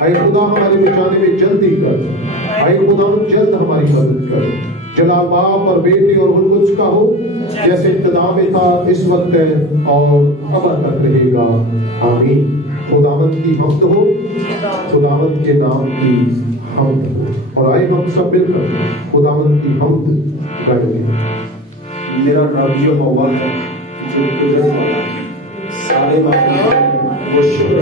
ऐ खुदा हमारे बचाने में जल्दी कर, ऐ खुदा जल्द हमारी मदद कर। चला बाप और बेटे और हुल का हो, जैसे इब्तिदा में था, इस वक्त है और अबद तक रहेगा। आमीन। खुदावंद की हमद हो, खुदावंद के नाम की हमद हो। और आए हम सब मिलकर खुदावंद की हमद गाएंगे। मेरा रब यहोवा है जो कुदरत वाला है, सारे बातें वो शुक्र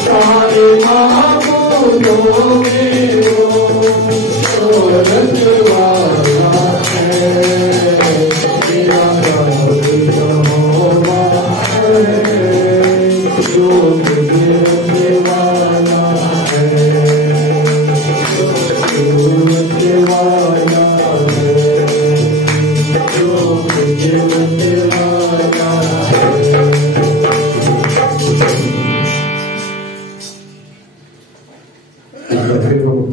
सारे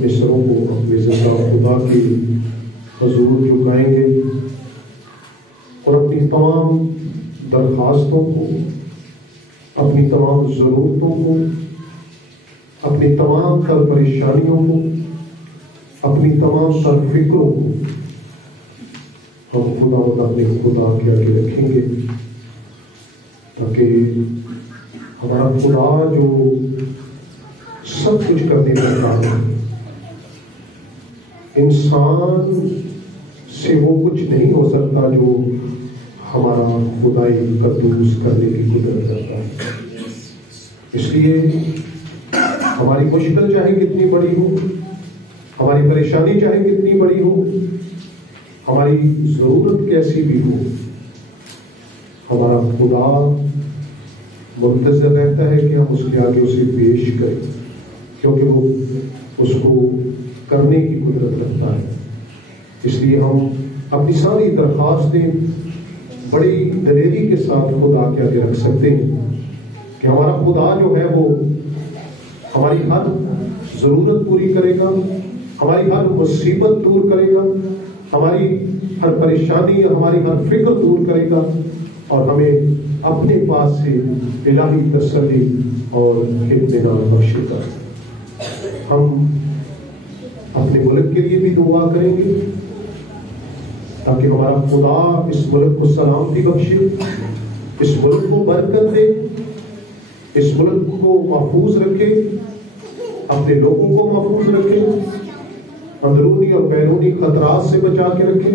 अपने सरों को अपने ज़िंदा खुदा के हुजूर झुकाएंगे और अपनी तमाम दरख्वास्तों को, अपनी तमाम ज़रूरतों को, अपनी तमाम तर परेशानियों को, अपनी तमाम तर फिक्रों को हम खुदा के आगे रखेंगे, ताकि हमारा खुदा जो सब कुछ करने में काबिल है, इंसान से वो कुछ नहीं हो सकता जो हमारा खुदाई कद्दूस करने की कुदरत रखता है। इसलिए हमारी मुश्किल चाहे कितनी बड़ी हो, हमारी परेशानी चाहे कितनी बड़ी हो, हमारी जरूरत कैसी भी हो, हमारा खुदा मुंतज़िर रहता है कि हम उसके आगे उसे पेश करें, क्योंकि वो उसको करने की कुदरत रखता है। इसलिए हम अपनी सारी दरख्वास्तें बड़ी दलेरी के साथ खुदा के आगे रख सकते हैं कि हमारा खुदा जो है वो हमारी हर जरूरत पूरी करेगा, हमारी हर मुसीबत दूर करेगा, हमारी हर परेशानी, हमारी हर फिक्र दूर करेगा और हमें अपने पास से इलाही तसल्ली और इत्मीनान बख्शेगा। हम अपने मुल्क के लिए भी दुआ करेंगे ताकि हमारा खुदा इस मुल्क को सलामती बख्शे, इस मुल्क को बरकत दे, इस मुल्क को महफूज रखे, अपने लोगों को महफूज रखे, अंदरूनी और बैरूनी खतरात से बचा के रखे।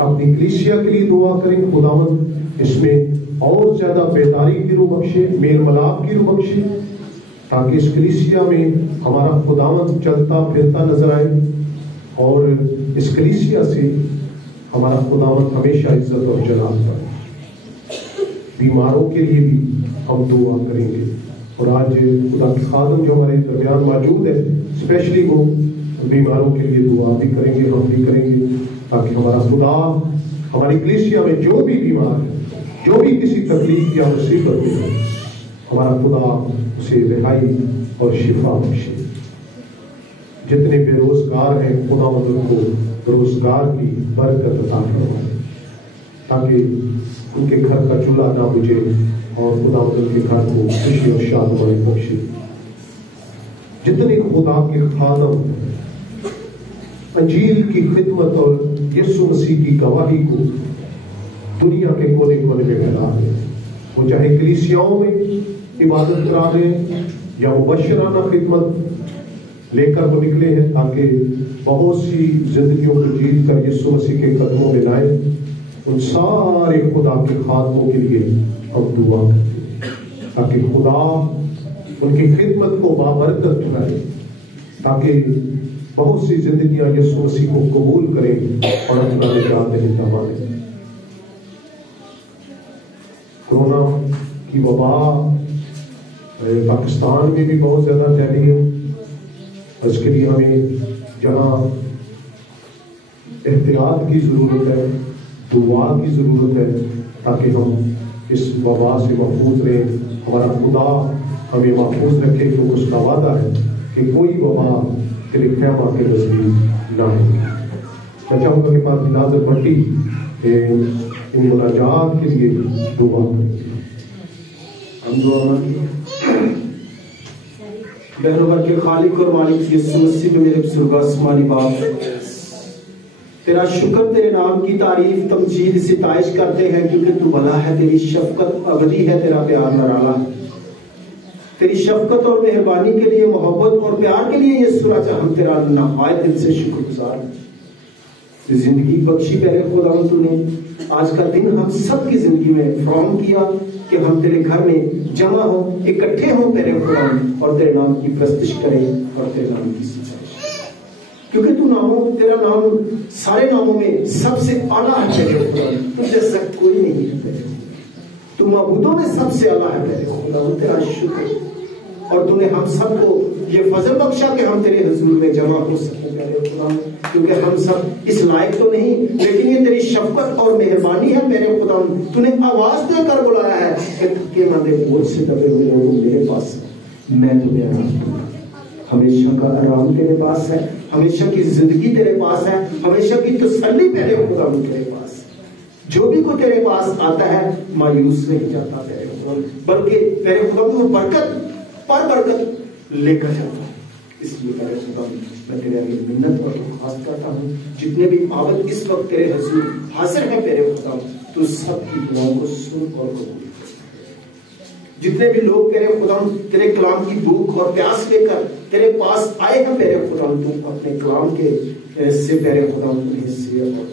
अपनी कलीसिया के लिए दुआ करें, खुदावंद इसमें और ज्यादा बेदारी की रूह बख्शे, मेल मिलाप की रूह बख्शे, ताकि इस कलीसिया में हमारा खुदावंद चलता फिरता नजर आए और इस कलीसिया से हमारा खुदावंद हमेशा इज्जत और जलाल पाए। बीमारों के लिए भी हम दुआ करेंगे और आज खुदा के खादम जो हमारे दरमियान मौजूद है, स्पेशली वो बीमारों के लिए दुआ भी करेंगे, हम भी करेंगे, ताकि हमारा खुदा हमारी कलीसिया में जो भी बीमार है, जो भी किसी तकलीफ या मुसीबत में है, हमारा खुदा उसे रिहाई और शिफा बख्शे। जितने बेरोजगार हैं, खुदा उनको रोजगार की बरकत अता फरमाए, ताकि उनके घर का चूल्हा ना बुझे और खुदा उनके घर को खुशी और शादमाई बख्शे। जितने खुदा के खादम अंजील की खिदमत और यीशु मसीह की गवाही को दुनिया के कोने कोने में फैला रहे हैं, वो चाहे कलीसियाओं में इबादत करा रहे हैं या वो बशराना खिदमत लेकर वो निकले हैं, ताकि बहुत सी जिंदगियों को जीत कर यीशु मसीह के कदमों में लाए। उन सारे खुदा के खादमों के लिए हम दुआ करते हैं, ताकि खुदा उनकी खिदमत को बाबरकत बनाए, ताकि बहुत सी जिंदगियां यीशु मसीह को कबूल करें और अपना निजात देता माने। कोरोना की वबा पाकिस्तान में भी बहुत ज्यादा फैली है, इसके लिए हमें जहाँ एहतियात की जरूरत है, दुआ की जरूरत है, ताकि हम इस वबा से महफूज रहें। हमारा खुदा हमें महफूज रखे, क्योंकि उसका वादा है कि कोई वबा तेरे क़यामा के नजदीक ना आएगी। मैं चाहूँगा कि पास नाज़र भट्टी इन मुनाजात के लिए दुआ करेंगे। हम दुआ मांगे। बहरों के खालिक और मालिक यीशु मसीह में मेरे सुर्गासमानी बाप, तेरा शुक्र, तेरे नाम की तारीफ तमजीद सिताइश करते हैं, क्योंकि तू भला है, तेरी शफकत अबदी है, तेरा प्यार निराला है। तेरी शफकत और मेहरबानी के लिए, मोहब्बत और प्यार के लिए यीशु राजा हम तेरा नहायत दिल से शुक्रगुजार हैं। जिंदगी बख्शी पहले खुदा, तूने आज का दिन हम सब की जिंदगी में फ्रॉम किया कि हम तेरे घर में जमा हो, इकट्ठे हो तेरे खुदा और तेरे नाम की प्रस्तिश करें और तेरे नाम की सिफारिश, क्योंकि तू नामों, तेरा नाम सारे नामों में सबसे आला है तेरे खुदा, तू जैसा कोई नहीं है तेरे, तू मबूदों में सबसे आला है तेरे खुदा। तेरा शुक्र, और तूने हम सबको ये फजल बख्शा कि हम तेरे हुजूर में जमा हो सके तेरे खुदा, क्योंकि हम सब इस लायक तो नहीं, लेकिन ये तेरी शफकत और मेहरबानी है मेरे खुदा। तूने आवाज देकर बुलाया है कि थके मंदे बोझ से दबे हुए लोगों मेरे पास, मैं तुम्हें आराम दूंगा। हमेशा का आराम तेरे पास है, हमेशा की जिंदगी तेरे पास है, हमेशा की तसल्ली तेरे खुदा तेरे पास। जो भी कोई तेरे पास आता है मायूस नहीं जाता तेरे खुदा, बल्कि तेरे खुदा को बरकत पर बरकत लेकर जाता है। इसलिए तेरे खुदा मैं तेरे आगे मिन्नत और दरख्वास्त करता हूँ, जितने भी आबद इस वक्त तेरे हुजूर हाजिर हैं तेरे खुदा, तू सबकी दुआओं को सुन और कबूल। जितने भी लोग तेरे खुदा तेरे कलाम की भूख और प्यास लेकर तेरे पास आए हैं तेरे खुदा, तू अपने कलाम के से तेरे खुदा उन्हें सेहत और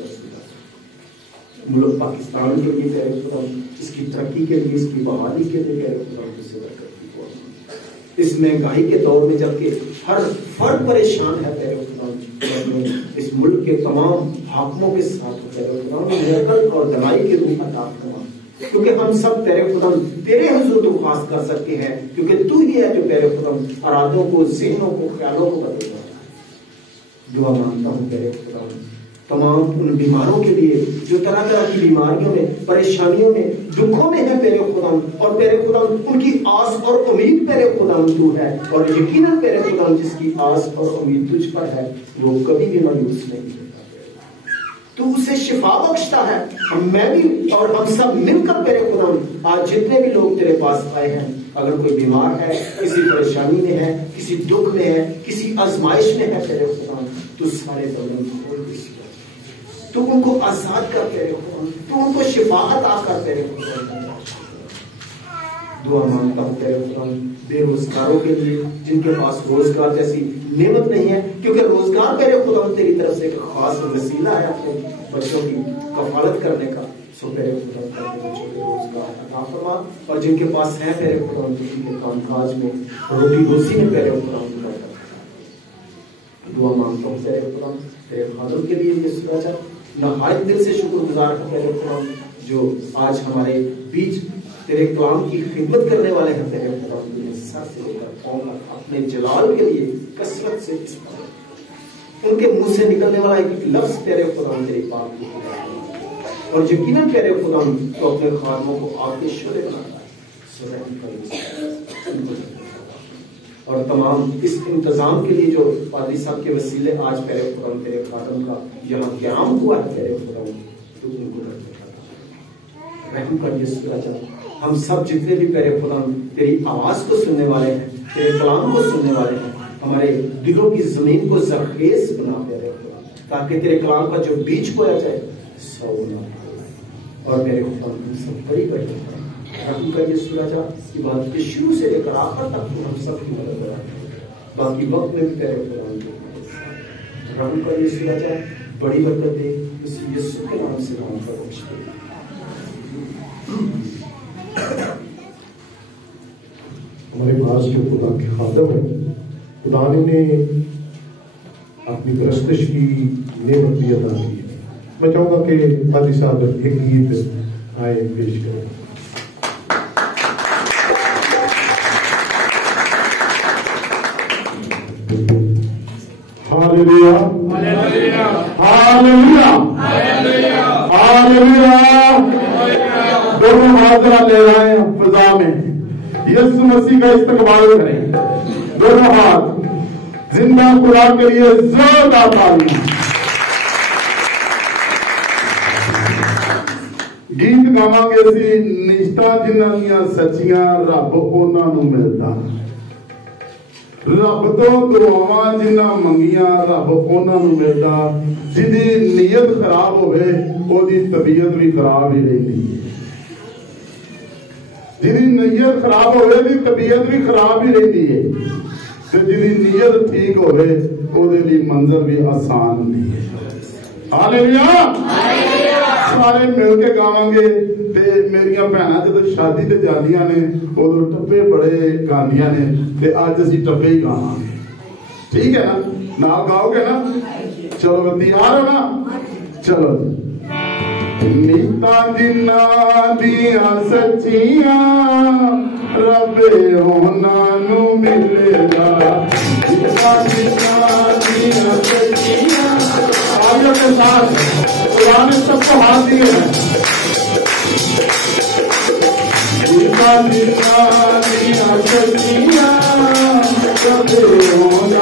मुल्क पाकिस्तान के लिए तेरे खुदा, इसकी तरक्की के लिए, इसकी बहाली के लिए तेरे खुदा की सेवा करती हो। इस महंगाई के दौर में जबकि हर फर्द परेशान है तेरे खुदा, इस मुल्क के तमाम हाकिमों के साथ तेरे खुदा मिराकल और दवाई के रूप अता फरमा, क्योंकि हम सब तेरे खुदा तेरे हुजूर दरख्वास्त कर सकते हैं, क्योंकि तू ही है जो तेरे खुदा अरादों को, ज़हनों को, ख्यालों को बदलता है। दुआ मांगता हूँ तेरे खुदा तमाम उन बीमारों के लिए जो तरह तरह की बीमारियों में, परेशानियों में, दुखों में है तेरे खुदा, और तेरे खुदा उनकी आस और उम्मीद तेरे खुदा तू है, और यकीनन तेरे खुदा जिसकी आस और उम्मीद तुझ पर है वो कभी भी मायूस नहीं होता। तू उसे शिफा बख्शता है। मैं भी और हम सब मिलकर तेरे खुदा आज जितने भी लोग तेरे पास आए हैं, अगर कोई बीमार है, किसी परेशानी में है, किसी दुख में है, किसी आजमाइश में है तेरे खुदा, तू सारे बंधन खोल दे, तू उनको आजाद कर तेरे खुदा, तू उनको शिफा अता कर तेरे खुदा। दुआ मांगता हूँ तेरे खुदा बेरोजगारों के लिए, जिनके पास रोजगार जैसी नेमत नहीं है, क्योंकि रोजगार तेरे खुदा तेरी तरफ से एक खास वसीला है अपने बच्चों की कफालत करने का। सो तेरे खुदा रोजगार अता फरमा, और जिनके पास है तेरे खुदा उनके कामकाज में रोटी रोजी में तेरे खुदा उनका दुआ मांगता हूँ तेरे खुदा तेरे खादम के लिए ये सुराजा नहायत दिल से शुक्रगुजार है तेरे खुदा, जो आज हमारे बीच तेरे कलाम की खिदमत करने वाले हैं तेरे खुदा, सर से लेकर पांव तक अपने जलाल के लिए कसरत से उनके मुंह से निकलने वाला एक लफ्ज तेरे खुदा तेरे पाक की, और यकीनन तेरे खुदा तो अपने खादमों को आपके शोले बनाता है। और तमाम इस इंतजाम के लिए जो पादरी साहब के वसीले आज तेरे खुदा तेरे खादम का यहाँ क़याम हुआ है तेरे खुदा, तो उनको रहम कर यीशु राजा। हम सब जितने भी तेरे खुदा तेरी आवाज को सुनने वाले हैं, तेरे कलाम को सुनने वाले हैं, हमारे दिलों की जमीन को जरखेज बना तेरे खुदा, ताकि तेरे कलाम का जो बीज बोया जाए सौ ना, और तेरे खुदा हम सब बड़ी बड़ी रहम कर यीशु राजा। इबादत के शुरू से लेकर आखिर तक तू हम सब की मदद करा, बाकी वक्त में भी तेरे खुदा रहम कर यीशु राजा, बड़ी बरकत दे, उस यीशु के नाम से नाम पर बख्श दे। हमारे पास जो खुदा के खादम है, खुदा ने अपनी परस्तिश की नेमत भी अदा की है। मैं चाहूंगा कि पादरी साहब एक गीत आए पेश करें। Hallelujah hallelujah hallelujah hallelujah. दोनों हाथ ले रहे हैं फिजा में, यीशु मसीह का इस्तकबाल करें। दोनों हाथ जिंदा खुदा के लिए जोरदार तालियां। गीत गावांगे ਅਸੀਂ ਨਿਸ਼ਟਾ ਜਿਨ੍ਹਾਂ ਦੀਆਂ ਸੱਚੀਆਂ ਰੱਬ ਉਹਨਾਂ ਨੂੰ ਮਿਲਦਾ। ਰੱਬ ਤੋਂ ਦੁਆਵਾਂ ਜਿਨ੍ਹਾਂ ਮੰਗੀਆਂ ਰੱਬ ਉਹਨਾਂ ਨੂੰ ਮਿਲਦਾ। ਜਿਹਦੀ ਨੀਅਤ ਖਰਾਬ ਹੋਵੇ ਉਹਦੀ ਤਬੀਅਤ ਵੀ ਖਰਾਬ ਹੀ ਰਹਿੰਦੀ ਹੈ। ਜਿਹਦੀ ਨੀਅਤ ਖਰਾਬ ਹੋਵੇ ਉਹਦੀ ਤਬੀਅਤ ਵੀ ਖਰਾਬ ਹੀ ਰਹਿੰਦੀ ਹੈ, ਤੇ ਜਿਹਦੀ ਨੀਅਤ ਠੀਕ ਹੋਵੇ ਉਹਦੇ ਲਈ ਮੰਜ਼ਰ ਵੀ ਆਸਾਨ ਹੁੰਦੀ ਹੈ। ਹਾਲੇਲੂਇਆ। सारे मिल के गावांगे। ते मेरिया भैन जो शादी ते जांदियां ने उदों टप्पे बड़े गांदियां ने, ते अज असीं टप्पे ही गावांगे। ठीक है ना, नाल गाओगे ना? चलो तैयार हो ना? चलो नीता जिन्ना दियां सच्चियां रब्बे उन्हां नूं मिलेगा। नीता जिन्ना दियां सच्चियां आगे के साथ पुराने सबको हाथ दिए हैं। नीता जिन्ना दियां सच्चियां रब्बे उन्हां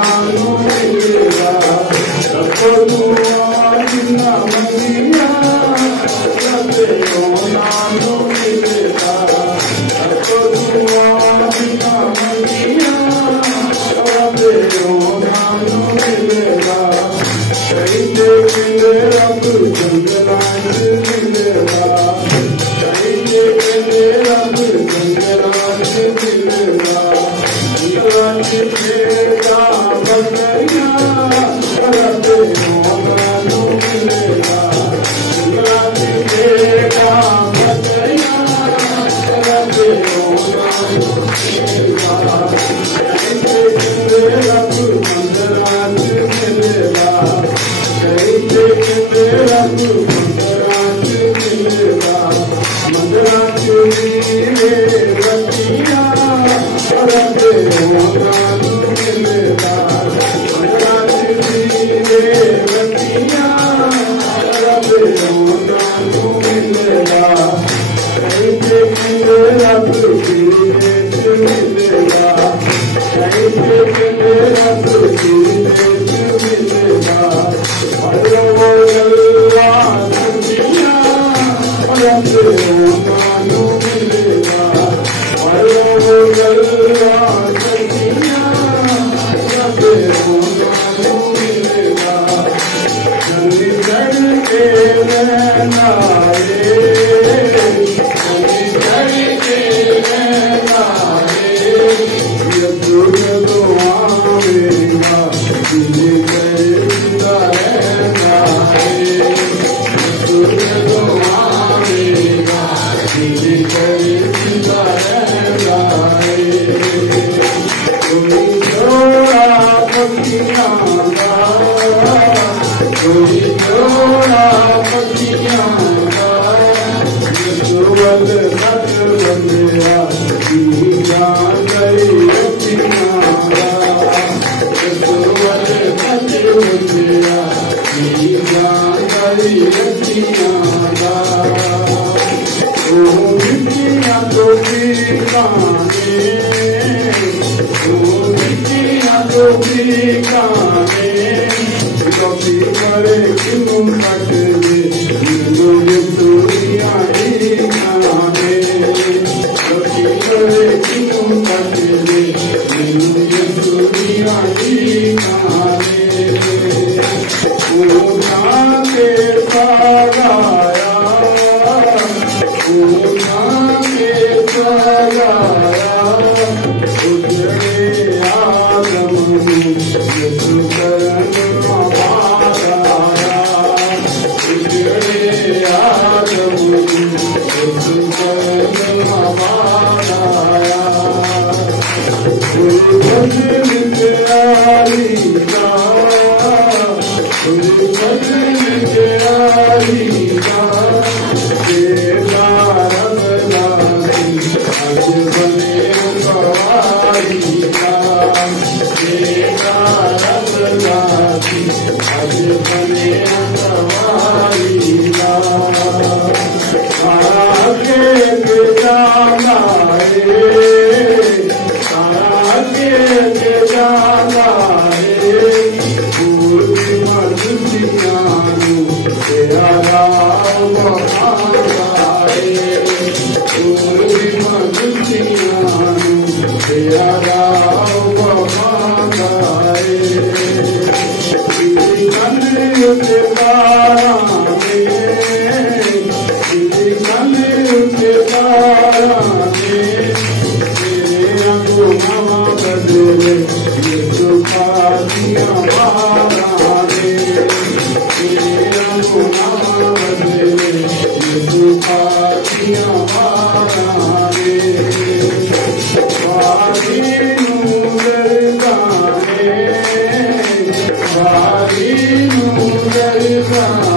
Hare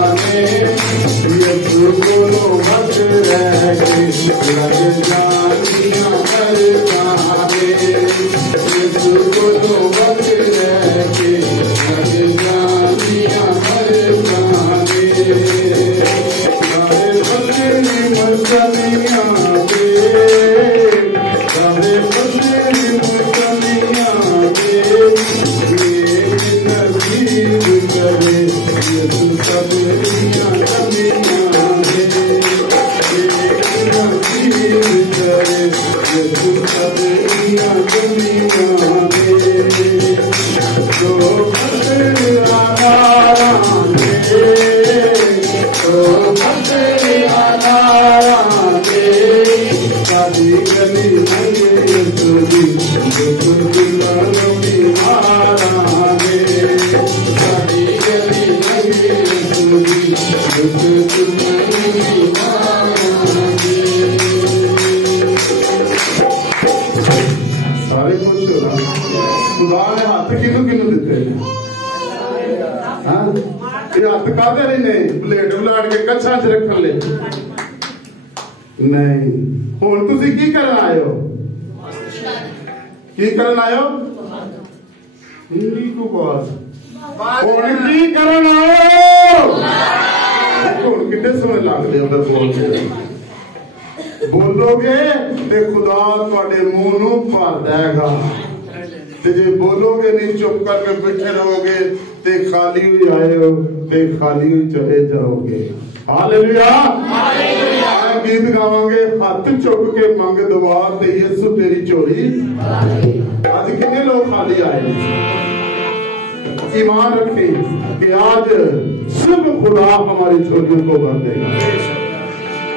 सारे खुश हो रहा खुदा ने हाथ किनू किनू दिते हाँ ये हाथ कादे नहीं प्लेट बुलाड़ के कच्छा च रख ले नहीं हुण तुसी की करन आयो की करन आयो हिंदी को बात हुण की करन आयो हुण कितने समय लग दे उधर बोल के बोलोगे ते खुदा तुहाडे मुंह नूं भर देगा ते जे बोलोगे नहीं चुप करके बैठे रहोगे ते खाली हुई आए हो ते खाली हुई चले जाओगे हालेलुया हालेलुया गीत गावांगे हाथ चुक के मंग दुआ ते यीशु तेरी झोली आज कितने लोग खाली आए ईमान रखें कि आज सब खुदा हमारी झोलियों को भर देगा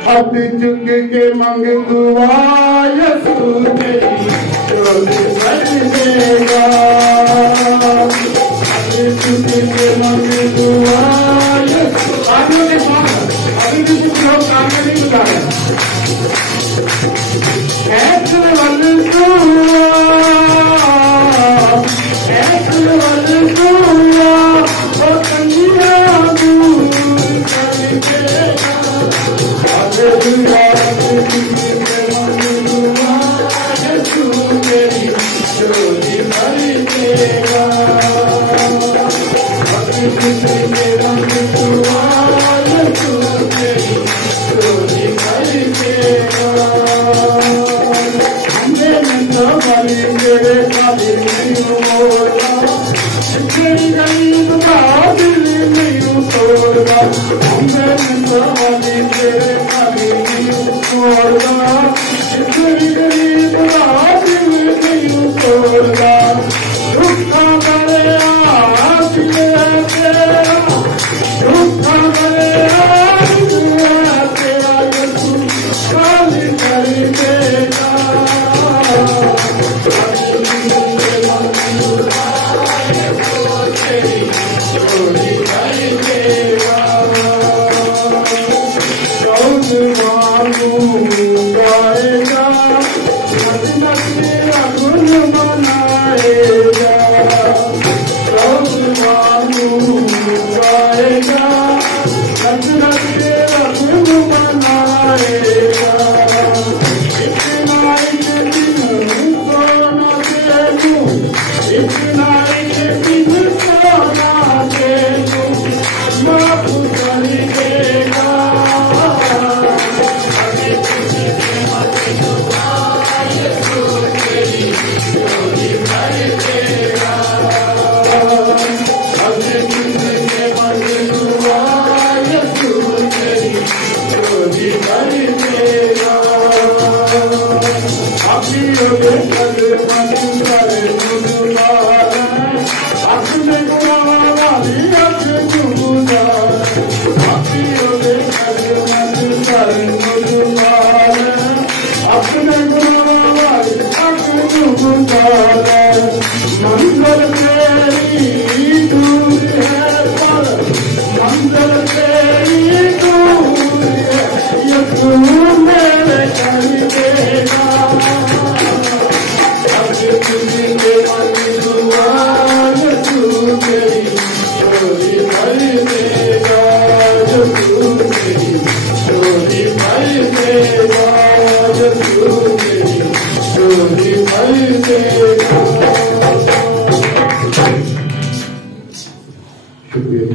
हाथ चुक के मंग दुआ यीशु तेरी झोली भर देगा हाथ चुक के मंग दुआ आगे के साथ अभी भी कुछ लोग काम में नहीं बता रहे ऐसे वाले दुआ ओ कन्या दूर करके हालेलुया यीशु तेरी झोली भर देगा यीशु तेरे रंग दुआ यीशु तेरी झोली भर देगा हमने मिला वाली मेरे खाली नहीं होगा तेरी गरीब का दिल नहीं तोड़गा हमने मिला वाली मेरे खाली नहीं तोड़गा तेरी गरीब का दिल नहीं तोड़गा दुखा करे आज तेरा दुखा करे आज तेरा यीशु खाली कर देगा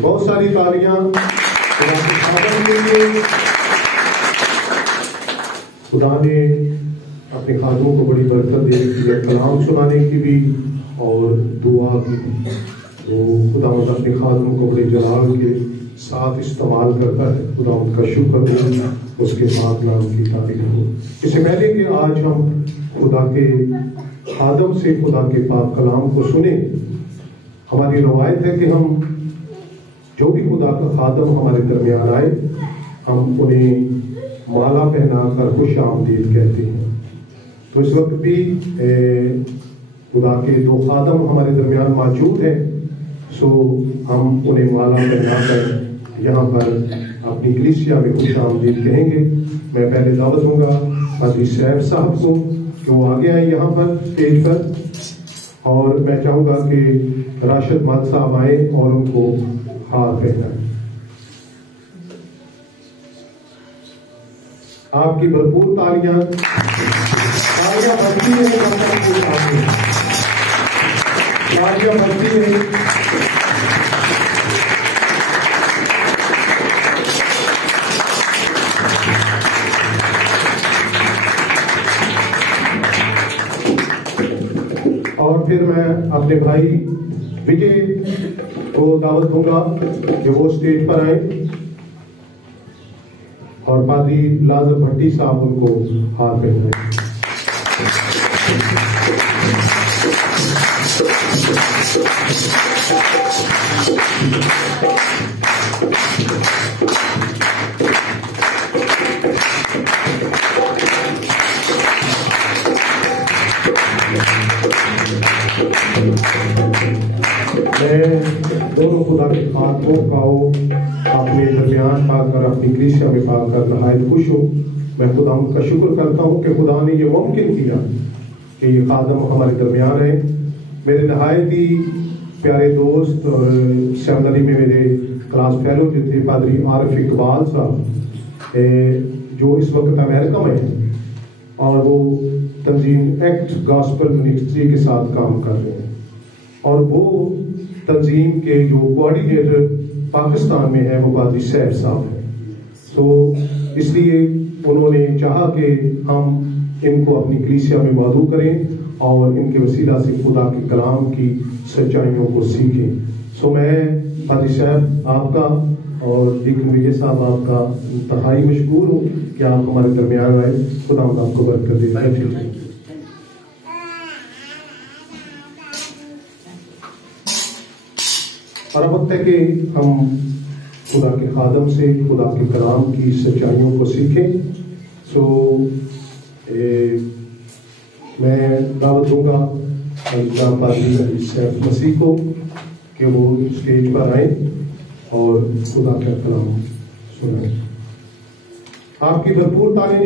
बहुत सारी तालियां खुदा ने अपने खादमों को बड़ी बरकत देने की भी, कलाम सुनाने की भी और दुआ की भी। तो खुदा अपने खादम को बड़े जलाल के साथ इस्तेमाल करता है। खुदा उनका शुक्र हो, उसके पाक नाम की तारीफ हो। इससे पहले कि आज हम खुदा के खादम से खुदा के पाक कलाम को सुने, हमारी रवायत है कि हम जो भी खुदा का खादम हमारे दरमियान आए, हम उन्हें माला पहनाकर खुश आमदीद कहते हैं। तो इस वक्त भी खुदा के दो खादम हमारे दरमियान मौजूद हैं, सो हम उन्हें माला पहनाकर यहाँ पर अपनी कलीसिया में खुश आमदीद कहेंगे। मैं पहले दावत दूंगा पादरी साहब साहब को कि वो आगे आए यहाँ पर स्टेज पर, और मैं चाहूंगा कि राशिद मान साहब आए और उनको हार पहनाए। आपकी भरपूर तालियां भरती है, तालियां भरती है। और फिर मैं अपने भाई विजय को दावत दूंगा कि वो स्टेज पर आए, और पादरी लाजर भट्टी साहब उनको हार पहनाए। मैं दोनों खुदा के पाकों का अपने दरमियान पाकर अपनी कलीसिया में पाकर नहायत खुश हूँ। मैं खुदा का शुक्र करता हूँ कि खुदा ने ये मुमकिन किया कि ये खादम हमारे दरमियान है। मेरे नहायत ही प्यारे दोस्त और सेमिनरी में मेरे क्लास फेलो जो थे पादरी आरिफ इकबाल साहब, जो इस वक्त अमेरिका में है और वो तंजीम एक्ट गॉस्पेल मिनिस्ट्री के साथ काम कर रहे हैं, और वो तंजीम के जो कोऑर्डिनेटर पाकिस्तान में है वो पादरी साहब साहब है। तो इसलिए उन्होंने चाहा कि हम इनको अपनी कलीसिया में मौजू करें और इनके वसीला से खुदा के कलाम की सच्चाइयों को सीखें। सो मैं पादरी साहब आपका और डीकन विजय साहब आपका इंतहाई मशकूर हूँ कि आप हमारे दरमियान आए। खुदा आपको बरकत दे। और अब वक्त है कि हम खुदा के खादम से खुदा के कलाम की सच्चाइयों को सीखें। सो मैं दावत दूंगा पादरी सैफ मसीह को कि वो स्टेज पर आए और खुदा का कलाम सुनाए। आपकी भरपूर तालीम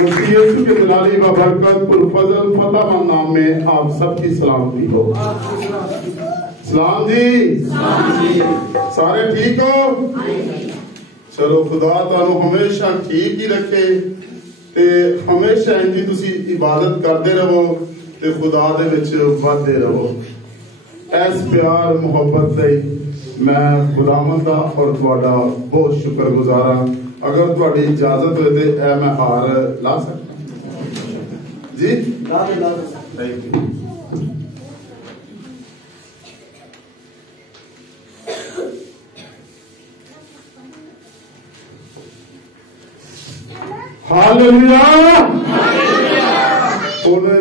यीशु के जलाली व बरकत पुरफजल फतेहमंद नाम में आप सबकी सलामती हो। सलाम जी, सारे ठीक हो? चलो खुदा तुहानू हमेशा ठीक ही रखे ते हमेशा इंजी तुसी इबादत करते रहो ते खुदा दे विच वधदे रहो। इस प्यार मुहब्बत लई मैं खुदावंद दा और तुहाडा बहुत शुक्रगुजार हां। अगर तुहाडी इजाजत होए ते मैं हार ला सकता जी? Thank you. हालेलुया।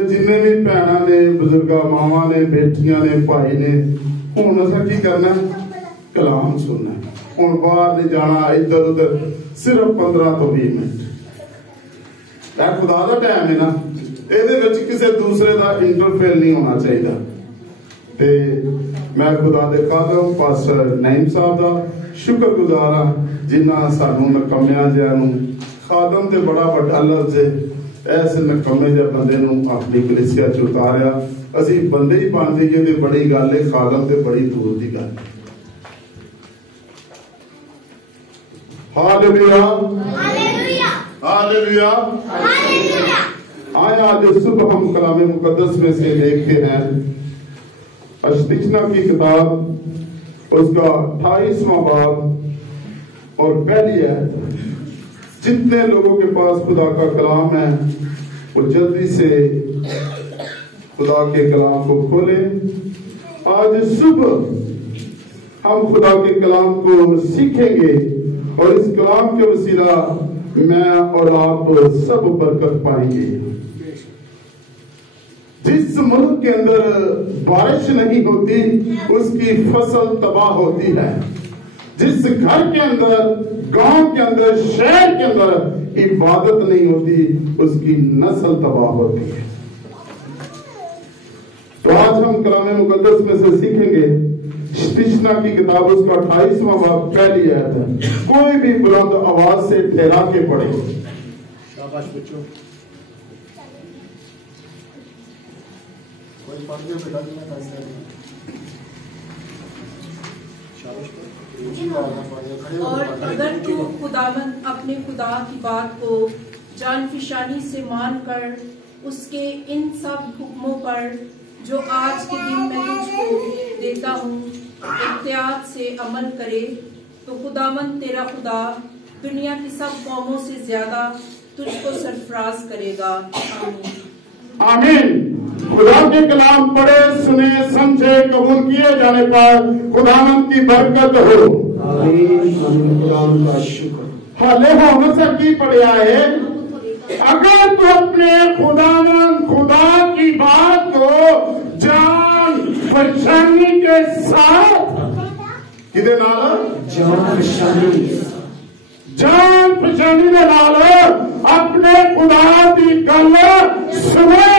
जिन्ने भी भैन ने बुजुर्गा मावा ने बेटियां ने भाई ने हुण असां की करना? कलाम सुनना। हुण बाहर नहीं जाना, इधर उधर, सिर्फ 15 तो 20 मिनट। खुदा दा टाइम है ना, ਇਹਦੇ ਵਿੱਚ ਕਿਸੇ दूसरे का इंटरफेयर नहीं होना चाहिए। ते मैं खुदा दे खादम पास्टर नईम साहब का शुक्रगुजार हाँ जिन्ना सानू नकम्या जिहा नू खादम ते बड़ा वड्डा लफ्ज़ है इस नकम्मे जिहे बंदे नू अपनी कलीसिया च उतारिया। असीं बंदे ही बन जाइए ते बड़ी गल है, खादम ते बड़ी दूर की गल। Hallelujah hallelujah hallelujah. आए आज सुबह हम कलाम मुकद्दस में से देखते हैं अशतिचना की किताब, उसका 28वां बाब और पहली है। जितने लोगों के पास खुदा का कलाम है वो जल्दी से खुदा के कलाम को खोलें। आज सुबह हम खुदा के कलाम को सीखेंगे और इस कलाम के वसीला मैं और आप सब बरकत पाएंगे। जिस मुल्क के अंदर बारिश नहीं होती उसकी फसल तबाह होती है। जिस घर के अंदर, गांव के अंदर, शहर के अंदर इबादत नहीं होती उसकी नस्ल तबाह होती है। तो आज हम कलाम मुकद्दस में से सीखेंगे इस्तिश्ना की किताब उसका 28वां बाब पहली आयत है। कोई भी बुलंद आवाज से ठहरा के पढ़े। शाबाश बच्चों, कोई पढ़ दे बेटा, और अगर तू खुदावंद अपने खुदा की बात को जान फिशानी से मानकर उसके इन सब हुक्मों पर जो आज के दिन मैं तुझको देता हूँ एहतियात से अमल करे, तो खुदावंद तेरा खुदा दुनिया की सब कौमों से ज्यादा तुझको सरफराज करेगा। आमीन। आमीन। खुदा के कलाम पढ़े, सुने, समझे, कबूल किए जाने पर खुदावंद की बरकत हो। आमीन। खुदावंद का शुक्र। हाले होने से की पढ़िया है, अगर तू अपने खुदावंद खुदा की बात को जान पहचानी के साथ किदे नाल जान पहचानी के नाल अपने खुदा की गल सुने,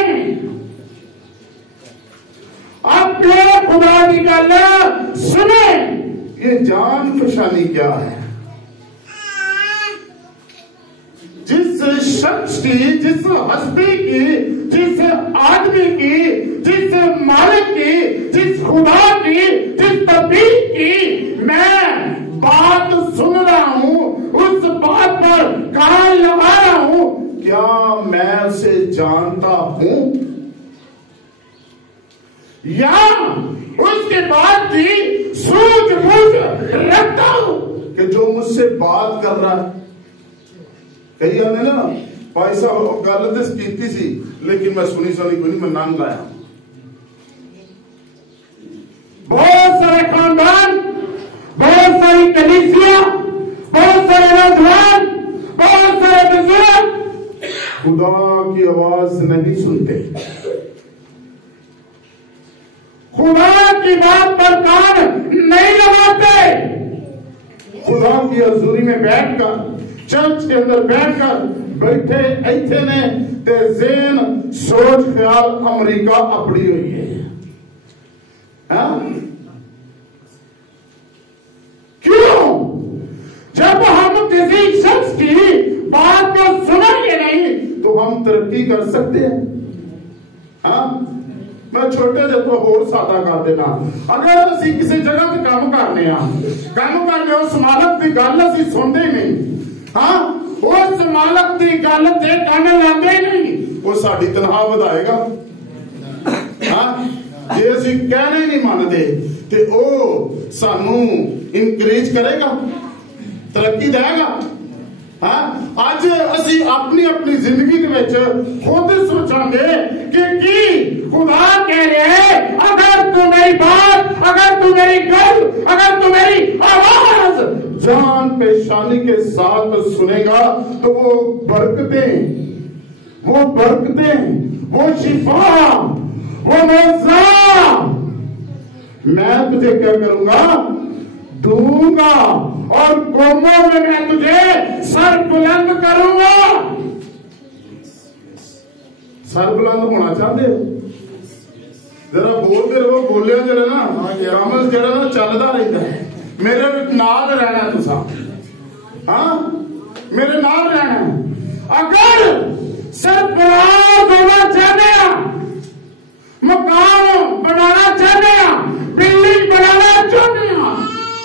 अपने खुदा की गल सुने। ये जान पहचानी क्या है? जिस शख्स की, जिस हस्ती की, जिस आदमी की, जिस मालिक की, जिस खुदा की, जिस तबीब की मैं बात सुन रहा हूँ, उस बात पर कान लगा रहा हूँ, क्या मैं उसे जानता हूँ या उसके बाद की सूझबूझ रखता हूँ कि जो मुझसे बात कर रहा है। कई आने ना भाई साहब गल तो की सी लेकिन मैं सुनी कोई नहीं, मैं नाम लाया। बहुत सारे खानदान, बहुत सारी कलीसिया, बहुत सारे नौजवान, बहुत सारे बुजुर्ग खुदा की आवाज नहीं सुनते, खुदा की बात पर कान नहीं लगाते। खुदा की हजूरी में बैठकर, चर्च के अंदर बैठकर बैठे ऐथे ने ते ज़हन सोच ख्याल अमेरिका अपनी हुई है। क्यों? जब हम किसी शख्स की बात को सुनेंगे नहीं तो हम तरक्की कर सकते हैं। मैं छोटे जे तो होर सादा कर देना, अगर असी किसी जगह पे काम करने उस मालक की गल असी सुनते नहीं, उस मालक की गल से कान लाते नहीं, वो साडी तनख्वाह वधाएगा। जे असी कहने नहीं मानते ते ओ सानू इनकरेज करेगा, तरक्की देगा। अज असी अपनी अपनी जिंदगी खुद सोचांगे कि खुदा कह रहे हैं अगर तू मेरी बात, अगर तू मेरी गल, अगर तू मेरी आवाज जान पेशानी के साथ सुनेगा तो वो बरकतें, वो शिफा, वो मौजा मैं तुझे क्या करूंगा, दूंगा और कौमों में मैं तुझे सर बुलंद करूंगा। सर बुलंद होना चाहते हो? जरा बोलते रहो, बोलिया जरा ना कामल जरा ना चलता रहता है। मेरे नाल रहना तुसा, मेरे नाल रहना। अगर सरफराज होना चाहते हैं, मकान बनाना चाहते हैं, बिल्डिंग बनाना चाहते हैं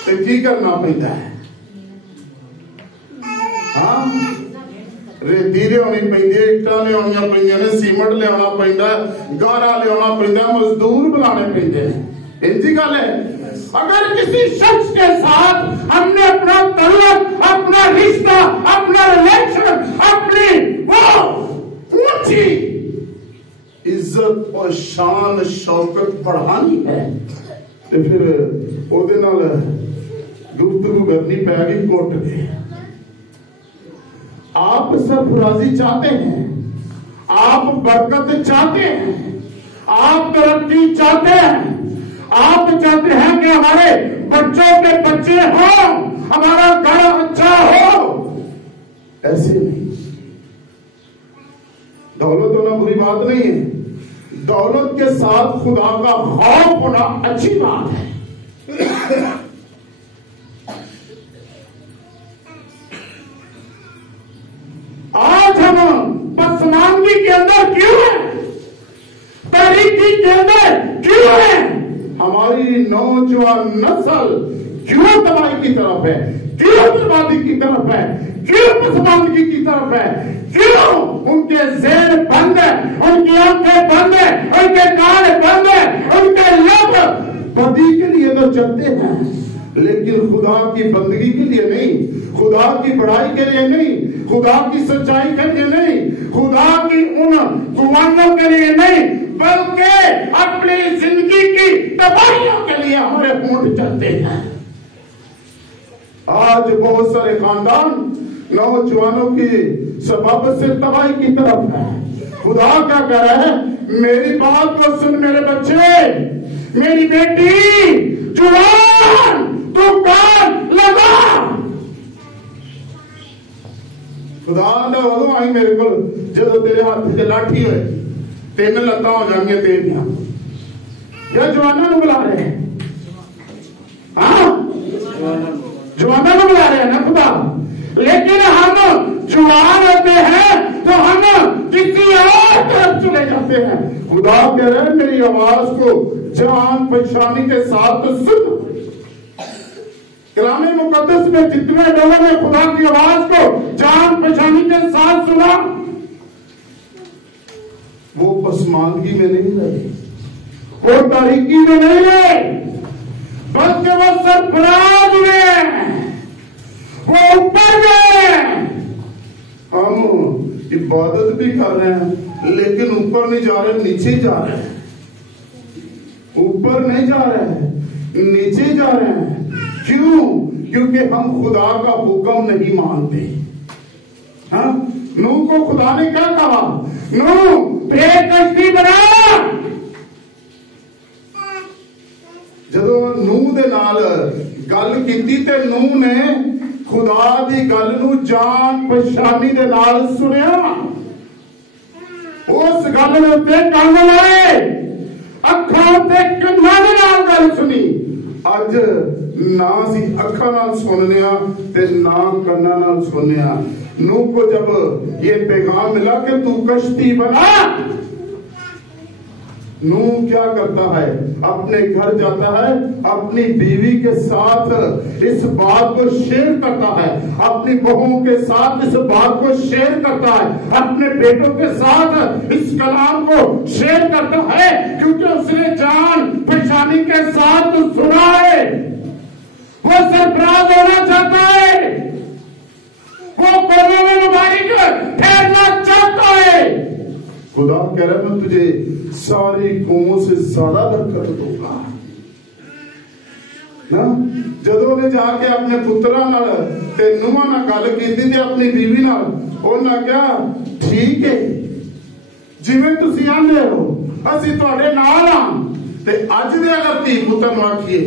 तो की करना पैदा है? रेती लियानी पैंदी है, इट्टां लियानियां पैंदियां ने, सीमेंट लियाना पैंदा है, गारा लियाना पैंदा है, मजदूर बुलाने पैंदे हैं। इंजी गल है। अगर किसी शख्स के साथ हमने अपना तल्लुक, अपना रिश्ता, अपना रिलेशन, अपनी वो ऊंची इज्जत और शान शौकत बढ़ानी है तो फिर ਉਹਦੇ ਨਾਲ गुफ्तगू करनी पै गई कोट के। आप सरफराजी चाहते हैं, आप बरकत चाहते हैं, आप तरक्की चाहते हैं, आप चाहते हैं कि हमारे बच्चों के बच्चे हो, हमारा घर अच्छा हो। ऐसे नहीं। दौलत होना बुरी बात नहीं है, दौलत के साथ खुदा का खौफ होना अच्छी बात है। आज हम पसमानगी के अंदर क्यों हैं, तारीकी के अंदर क्यों हैं? हमारी नौजवान नस्ल क्यों तबाही की तरफ है, क्यों बर्बादी की तरफ है, क्यों पसमानगी की तरफ है, क्यों उनके ज़हन बंद है, उनकी आंखें बंद है, उनके कान बंद है, उनके लब बदी के लिए तो चलते हैं लेकिन खुदा की बंदगी के लिए नहीं, खुदा की बड़ाई के लिए नहीं, खुदा की सच्चाई के लिए नहीं, खुदा की उन कुर्बानियों के लिए नहीं, बल्कि अपनी जिंदगी की तबाहियों के लिए हमारे होंठ चलते हैं। आज बहुत सारे खानदान नौजवानों की सबब से तबाही की तरफ है। खुदा क्या कह रहा है, मेरी बात को सुन मेरे बच्चे, मेरी बेटी, जुबान तू कान लगा। खुदा दा उदों आई मेरे को जो तेरे हाथ से लाठी होए, 3 लत्तां हो जाएंगे तेरियां। या जवानों को बुला रहे हैं, हाँ जवानों को बुला रहे हैं ना खुदा, लेकिन हम जवान होते हैं तो हम किसी और तरफ चले जाते हैं। खुदा कह रहे हैं मेरी आवाज को जान पहचानी के साथ तो सुन। कलाम मुकद्दस में जितने लोगों ने खुदा की आवाज को जान पहचानी के साथ सुना, वो पसमानगी में नहीं रहे, वो तारीकी में नहीं रहे, बल्कि वो सरफराज में, वो ऊपर गए। हम इबादत भी कर रहे हैं लेकिन ऊपर नहीं जा रहे, नीचे जा रहे हैं। ऊपर नहीं जा रहे हैं, नीचे जा रहे हैं। क्यों? क्योंकि हम खुदा का हुक्म नहीं मानते। हाँ, नूह को खुदा ने क्या कहा, नूह एक कश्ती बना। जदों नूह दे नाल गल कीती ते नूह ने खुदा दी गल नू जान पहचानी दे नाल सुनिया, उस गल दे उत्ते कंन लाए, अखां ते कन्नां दे नाल गल सुनी। अज ना सी अखां नाल सुनने ते ना कन्नां नाल सुनने। नूह को जब ये पैगाम मिला कि तू कश्ती बना, नूह क्या करता है, अपने घर जाता है, अपनी बीवी के साथ इस बात को शेयर करता है, अपनी बहुओं के साथ इस बात को शेयर करता है, अपने बेटों के साथ इस कलाम को शेयर करता है, क्योंकि उसने जान पहचानी के साथ सुना है। वो सरफराज होना चाहता है, वो कोनों में मुबारक ठहरना चाहता है। खुदा कह रहा है मैं तुझे सारी कौमों से ज्यादा बरकत दूंगा ना। जदों ने जाके अपने पुत्रा नाल ते नूहां नाल गल कीती ते अपनी बीवी नाल, उन्हां कहा ठीक है जिवें तुसीं आंदे हो असीं तुहाडे नाल हां। ते अज दे अगर धी पुत्तर नूं आखीए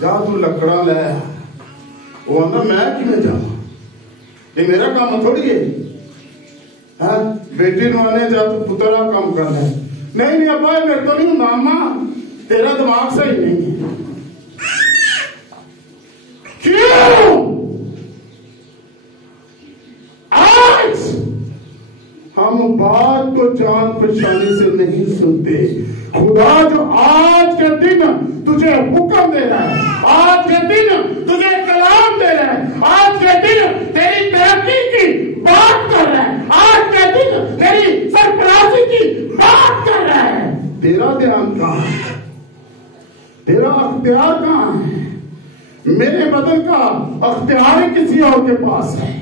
जा तू लकड़ा लै, वो आंदा मैं किवें जावां, ये मेरा काम थोड़ी है। हाँ, बेटी आने जा तू पुत्रा काम करना है, नहीं नहीं अब्बा मेरे तो नहीं होंदा, अम्मा तेरा दिमाग सही नहीं है। क्यों? आज हम बात को जान पहचाने से नहीं सुनते। खुदा जो आज के दिन तुझे हुक्म दे रहा है, आज के दिन तुझे कलाम दे रहा है, आज के दिन तेरी तरक्की की बात कर रहा है, आज के दिन तेरी सरफराजी की बात कर रहा है। तेरा ध्यान कहाँ है, तेरा अख्तियार कहाँ है? मेरे बदन का अख्तियार किसी और के पास है,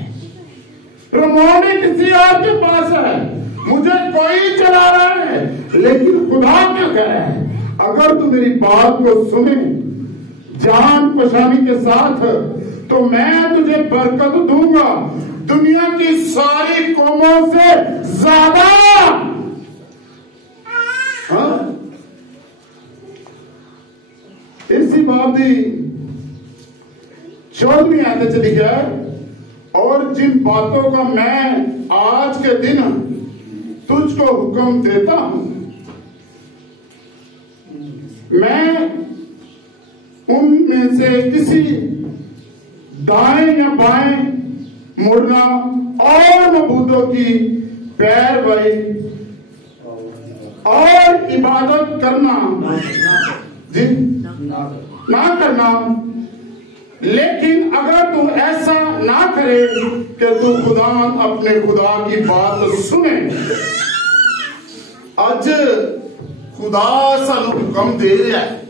रिमोट किसी और के पास है। मुझे कोई चला रहा है, लेकिन खुदा क्या कह रहा है, अगर तू मेरी बात को सुने जान पहचानी के साथ, तो मैं तुझे बरकत दूंगा दुनिया की सारी कौमों से ज्यादा। इसी बात की 14वीं आयत च लिखा है, और जिन बातों का मैं आज के दिन तुझको हुक्म देता हूं, मैं उनमें से किसी दाएं या बाएं मुड़ना और मबूदों की पैरवी और इबादत करना जी ना करना, लेकिन अगर तू ऐसा ना करे कि तू खुदा अपने खुदा की बात सुने। अज खुदा सानू हुक्म दे रहा है,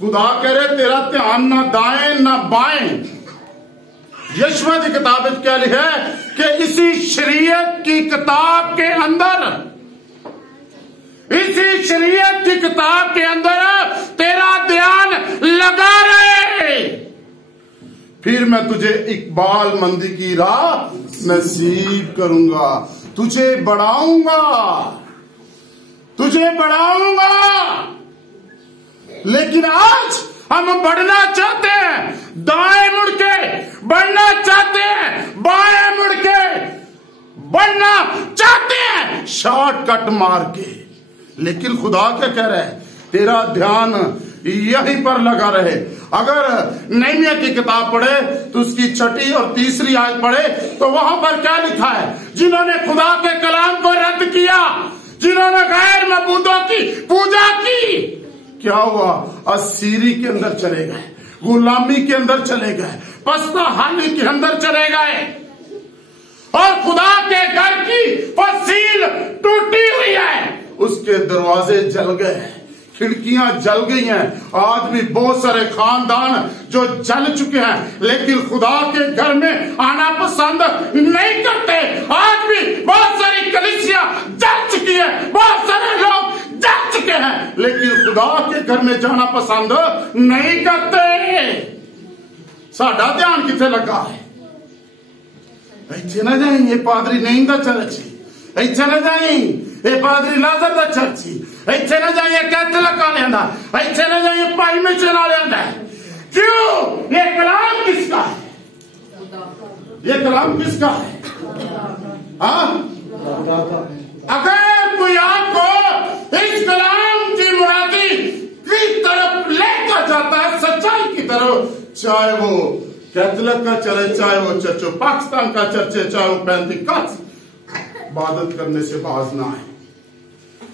खुदा कह रहे तेरा ध्यान ना दाएं ना बाएं। यशवा की किताब में क्या लिखा है कि इसी शरीयत की किताब के अंदर, इसी शरीयत की किताब के अंदर तेरा ध्यान लगा रहे, फिर मैं तुझे इकबाल मंदी की राह नसीब करूंगा, तुझे बढ़ाऊंगा, तुझे बढ़ाऊंगा। लेकिन आज हम बढ़ना चाहते हैं, दाएं मुड़ के बढ़ना चाहते हैं, बाएं मुड़ के बढ़ना चाहते हैं, शॉर्टकट मार के। लेकिन खुदा क्या कह रहा है, तेरा ध्यान यहीं पर लगा रहे। अगर नहमिया की किताब पढ़े तो उसकी 6ठी और 3री आयत पढ़े तो वहां पर क्या लिखा है, जिन्होंने खुदा के कलाम को रद्द किया, जिन्होंने गैर मबूदों की पूजा की, क्या हुआ, असीरी के अंदर चले गए, गुलामी के अंदर चले गए, पस्ता हानि के अंदर चले गए, और खुदा के घर की फसील टूटी हुई है, उसके दरवाजे जल गए, खिड़कियां जल गई हैं। आज भी बहुत सारे खानदान जो जल चुके हैं, लेकिन खुदा के घर में आना पसंद नहीं करते। आज भी बहुत सारी कलीसिया जल चुकी है, बहुत सारे लोग जल चुके हैं, लेकिन खुदा के घर में जाना पसंद नहीं करते। साडा ध्यान किथे लगा है, इत्थे ना जाए ये पादरी नहीं दा चर्च, इत्थे ना जाए ये पादरी लाजर दा चर्च, इत्थे ना जाए कैथलिक वाले दा, इत्थे ना जाए भाई मिशन वाले दा। क्यों? ये कलाम किसका है, ये कलाम किसका है? अगर कोई आपको इस कलाम की मुरादी की तरफ लेकर जाता है, सच्चाई की तरफ, चाहे वो कैथलिक का चले, चाहे वो चर्च पाकिस्तान का चर्च है, चाहे वो पेंटिकॉस्ट, इबादत करने से बाज ना आए,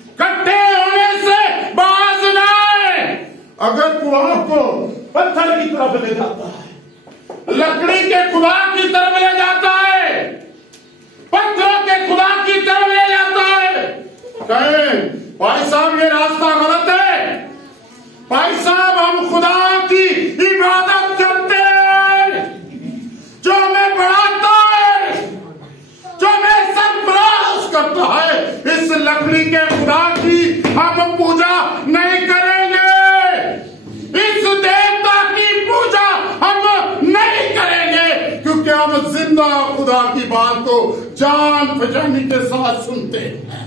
इकट्ठे होने से बाज ना आए। अगर कुआं को पत्थर की तरफ ले जाता है, लकड़ी के खुदा की तरफ ले जाता है, पत्थरों के खुदा की तरफ ले जाता है, कहें भाई साहब ये रास्ता गलत है, भाई साहब हम खुदा की इबादत करते हैं, जो हमें बढ़ाता है, जो हमें सरफराज करता है, इस लकड़ी के खुदा की हम पूजा नहीं करेंगे, इस देवता की पूजा हम नहीं करेंगे, क्योंकि हम जिंदा खुदा की बात को जान पहचानी के साथ सुनते हैं।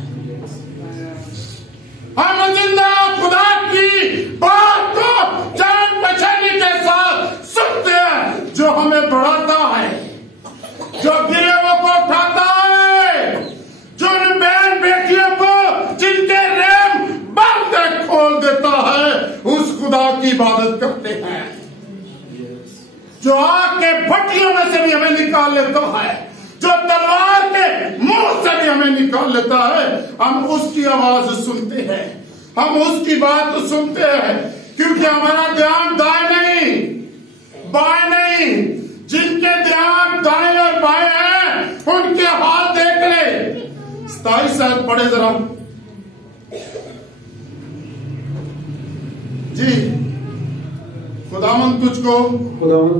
हम जिंदा खुदा की बात को जान पहचानी के साथ सुनते हैं, जो हमें बढ़ाता है, जो गिरेवों को उठाता है, जो उन बहन बेटियों को जिनके रेम बंद खोल देता है, उस खुदा की इबादत करते हैं, जो आग के भट्टियों में से भी हमें निकाल लेता है, जो तलवार के मुंह से भी हमें निकाल लेता है। हम उसकी आवाज सुनते हैं, हम उसकी बात सुनते हैं, क्योंकि हमारा ध्यान दाएं नहीं बाएं नहीं। जिनके ध्यान दाएं और बाएं हैं उनके हाथ देख ले। 27 आयत पढ़े जरा जी। खुदावंद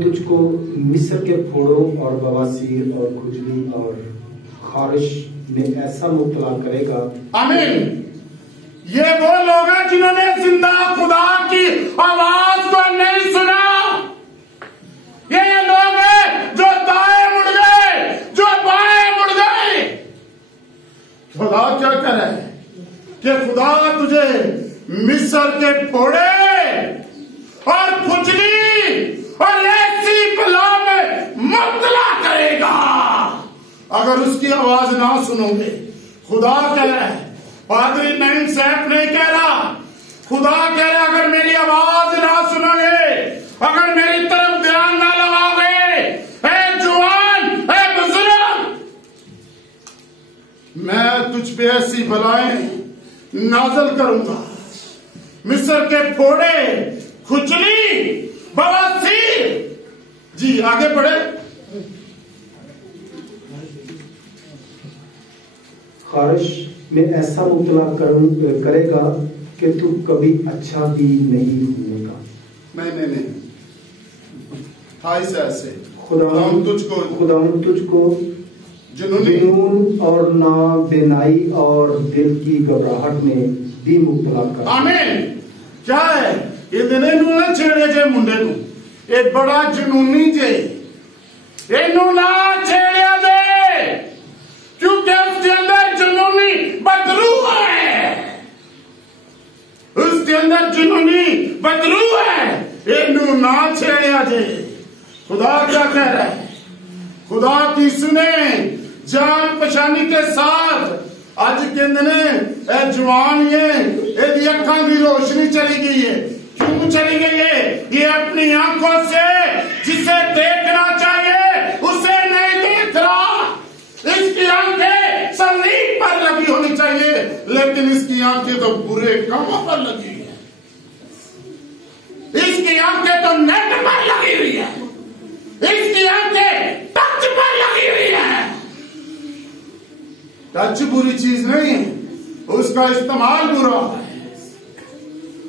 तुझको मिस्र के फोड़ों और बवासीर और खुजली और खारिश में ऐसा मुब्तला करेगा। आमीन। ये वो लोग हैं जिन्होंने जिंदा खुदा की आवाज को नहीं सुना। ये लोग हैं जो दाएं मुड़ गए, जो बाएं मुड़ गए। खुदा क्या कह रहा है कि खुदा तुझे मिस्र के फोड़े और खुजली और ऐसी बला में मुब्तला करेगा अगर उसकी आवाज ना सुनोगे। खुदा कह रहा है, पादरी नईम सैफ नहीं कह रहा, खुदा कह रहा अगर मेरी आवाज ना सुनोगे, अगर मेरी तरफ ध्यान ना लगाओगे, ऐ जवान, ऐ बुजुर्ग, मैं तुझ पे ऐसी बलाएं नाजल करूंगा। मिस्र के फोड़े, खुजली, बवासीर। जी आगे बढ़े। खारिश में ऐसा मुब्तला करेगा कि तू कभी अच्छा भी नहीं होगा। नहीं था ऐसे खुदा तुझको जुनून और ना बेनाई और दिल की घबराहट में भी मुब्तला कर। आमीन। क्या है ये दिने नू ना छेड़े जे मुंडे नू, ये बड़ा जुनूनी जे, इनू ना छेड़िया जे क्योंकि उसके अंदर जुनूनी बदलू है, उसके अंदर जुनूनी बदलू है। इनू ना छेड़िया जे। खुदा क्या कह रहा है? खुदा की सुने जान पछानी के साथ अज कहते जवान ये अखा की रोशनी चली गई है। क्यों चली गई है? ये अपनी आंखों से जिसे देखना चाहिए उसे नहीं देख रहा। इसकी आंखें सलीब पर लगी होनी चाहिए, लेकिन इसकी आंखें तो बुरे कामों पर लगी हुई है। इसकी आंखें तो नेट पर लगी हुई है, इसकी आंखें टच पर लगी हुई है। टच बुरी चीज नहीं है, उसका इस्तेमाल बुरा है।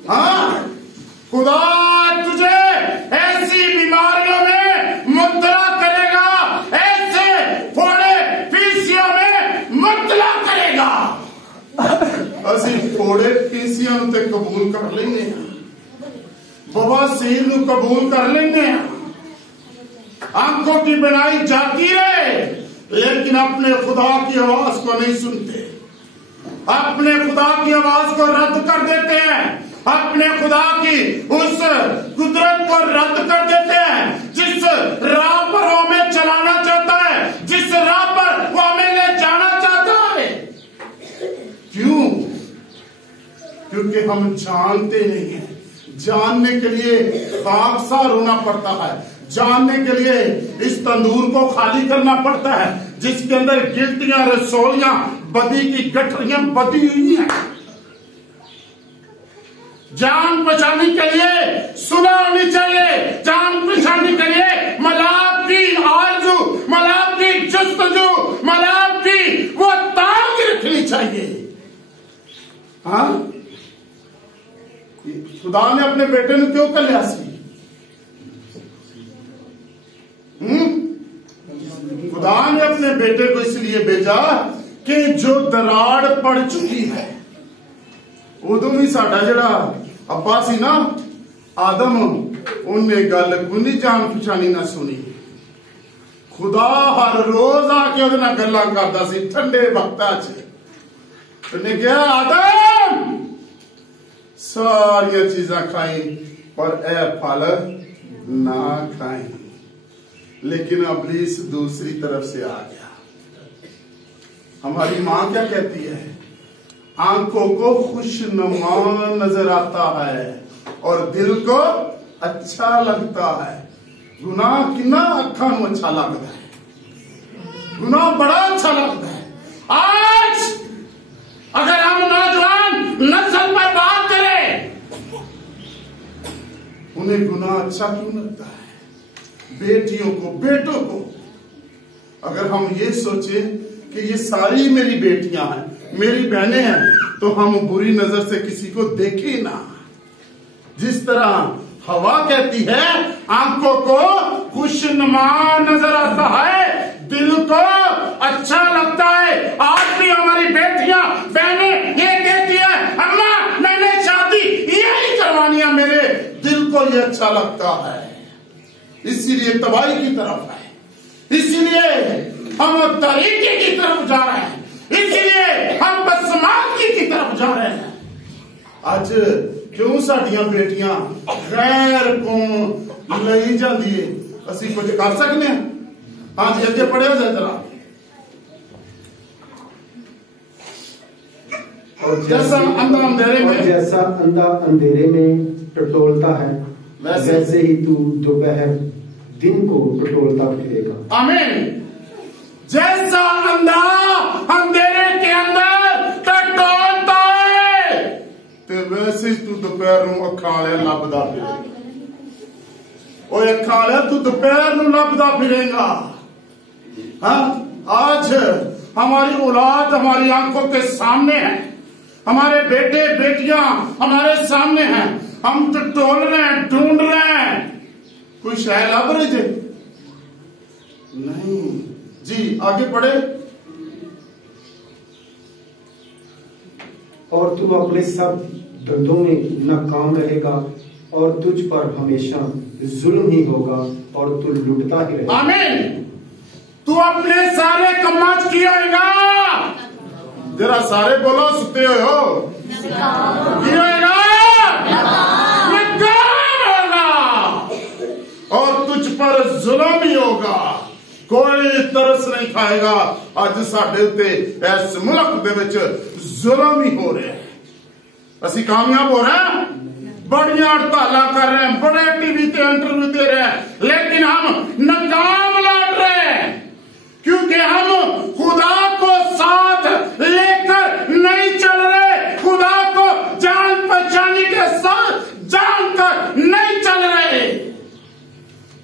हाँ, खुदा तुझे ऐसी बीमारियों में मुब्तला करेगा, ऐसे फोड़े फीसियों में मुब्तला करेगा। असि फोड़े फीसियों ते कबूल कर लेंगे, बवासीर नू कबूल कर लेंगे। आंखों की बनाई जाती है, लेकिन अपने खुदा की आवाज को नहीं सुनते, अपने खुदा की आवाज को रद्द कर देते हैं, अपने खुदा की उस कुदरत को रद्द कर देते हैं जिस राह पर वो हमें चलाना चाहता है, जिस राह पर वो हमें ले जाना चाहता है। क्यों? क्योंकि हम जानते नहीं हैं। जानने के लिए खाकसार होना पड़ता है, जानने के लिए इस तंदूर को खाली करना पड़ता है जिसके अंदर गिल्टियां, रसोलियां, बदी की गठरियां बदी हुई हैं। जान पहचानी के लिए सुना होनी चाहिए, जान पहचानी के लिए मलाक की आरज़ू, मलाक की जुस्तजू, मलाक की वो ताक रखनी चाहिए। हाँ, खुदा ने अपने बेटे ने क्यों कर लिया? खुदा ने अपने बेटे को इसलिए भेजा कि जो दराड़ पड़ चुकी है, उदों भी साडा जड़ा अब्बा सी ना आदम, उन्हें गल कोई जान पछानी ना सुनी। खुदा हर रोज आके उहदे नाल गल्लां करदा सी ठंडे वक्तां च। उन्हें कहा आदम सारियां चीजां खाई पर ए फल ना खाई। लेकिन इब्लीस दूसरी तरफ से आ गया। हमारी माँ क्या कहती है? आंखों को खुशनुमा नजर आता है और दिल को अच्छा लगता है। गुनाह कितना अखा नूं अच्छा लगता है, गुनाह बड़ा अच्छा लगता है। आज अगर हम नौजवान नस्ल पर बात करें, उन्हें गुनाह अच्छा क्यों लगता है? बेटियों को, बेटों को, अगर हम ये सोचे कि ये सारी मेरी बेटियां हैं, मेरी बहनें हैं, तो हम बुरी नजर से किसी को देखें ना। जिस तरह हवा कहती है आंखों को खुशनुमा नजर आता है, दिल को अच्छा लगता है। आज भी हमारी बेटियां बहनें ये कहती है, अम्मा मैंने शादी यही करवानी है, मेरे दिल को ये अच्छा लगता है। इसीलिए तबाही की तरफ है, इसीलिए हम तरीके की तरफ जा रहे हैं, इसीलिए हम बदसमाजी की तरफ जा रहे हैं। आज क्यों साडियां बेटियां गैर कौम लई जाती है, असी कुछ कर सकते हैं? हाँ जी, अगे पढ़िया जाए जरा। और जैसा अंधा अंधेरे में, जैसा अंधा अंधेरे में टटोलता है, वैसे ही तू दोपहर दिन को टटोलता फिरेगा। आमीन। जैसा अंधा अंधेरे के अंदर टटोलता है, ते वैसे तू दोपहर नूं अखां वाले लभदा फिरे। ओए अखां वाले तू दोपहर नूं लभदा फिरेगा। हाँ, आज हमारी औलाद हमारी आंखों के सामने है, हमारे बेटे बेटियां हमारे सामने हैं, हम तो टटोल रहे हैं, ढूंढ रहे हैं, कोई शय लभ रही थे नहीं जी। आगे पढ़े। और तू अपने सब धंधों में नाकाम रहेगा और तुझ पर हमेशा जुल्म ही होगा और तू लुटता ही रहेगा। आमीन। तू अपने सारे कमाच किया होगा, जरा सारे बोलो, सुते हुए हो किया होगा, और तुझ पर जुल्म ही होगा, कोई तरस नहीं खाएगा। अज साडे उत्ते इस मुल्क दे विच जुल्म ही हो रहा है। असी कामयाब हो रहे हैं, बड़ियां हड़ताल कर रहे हैं, बड़े टीवी ते इंटरव्यू दे रहे हैं, लेकिन हम नाकाम लौट रहे हैं, क्योंकि हम खुदा को साथ लेकर नहीं चल रहे, खुदा को जान पहचानी के साथ जानकर नहीं चल रहे।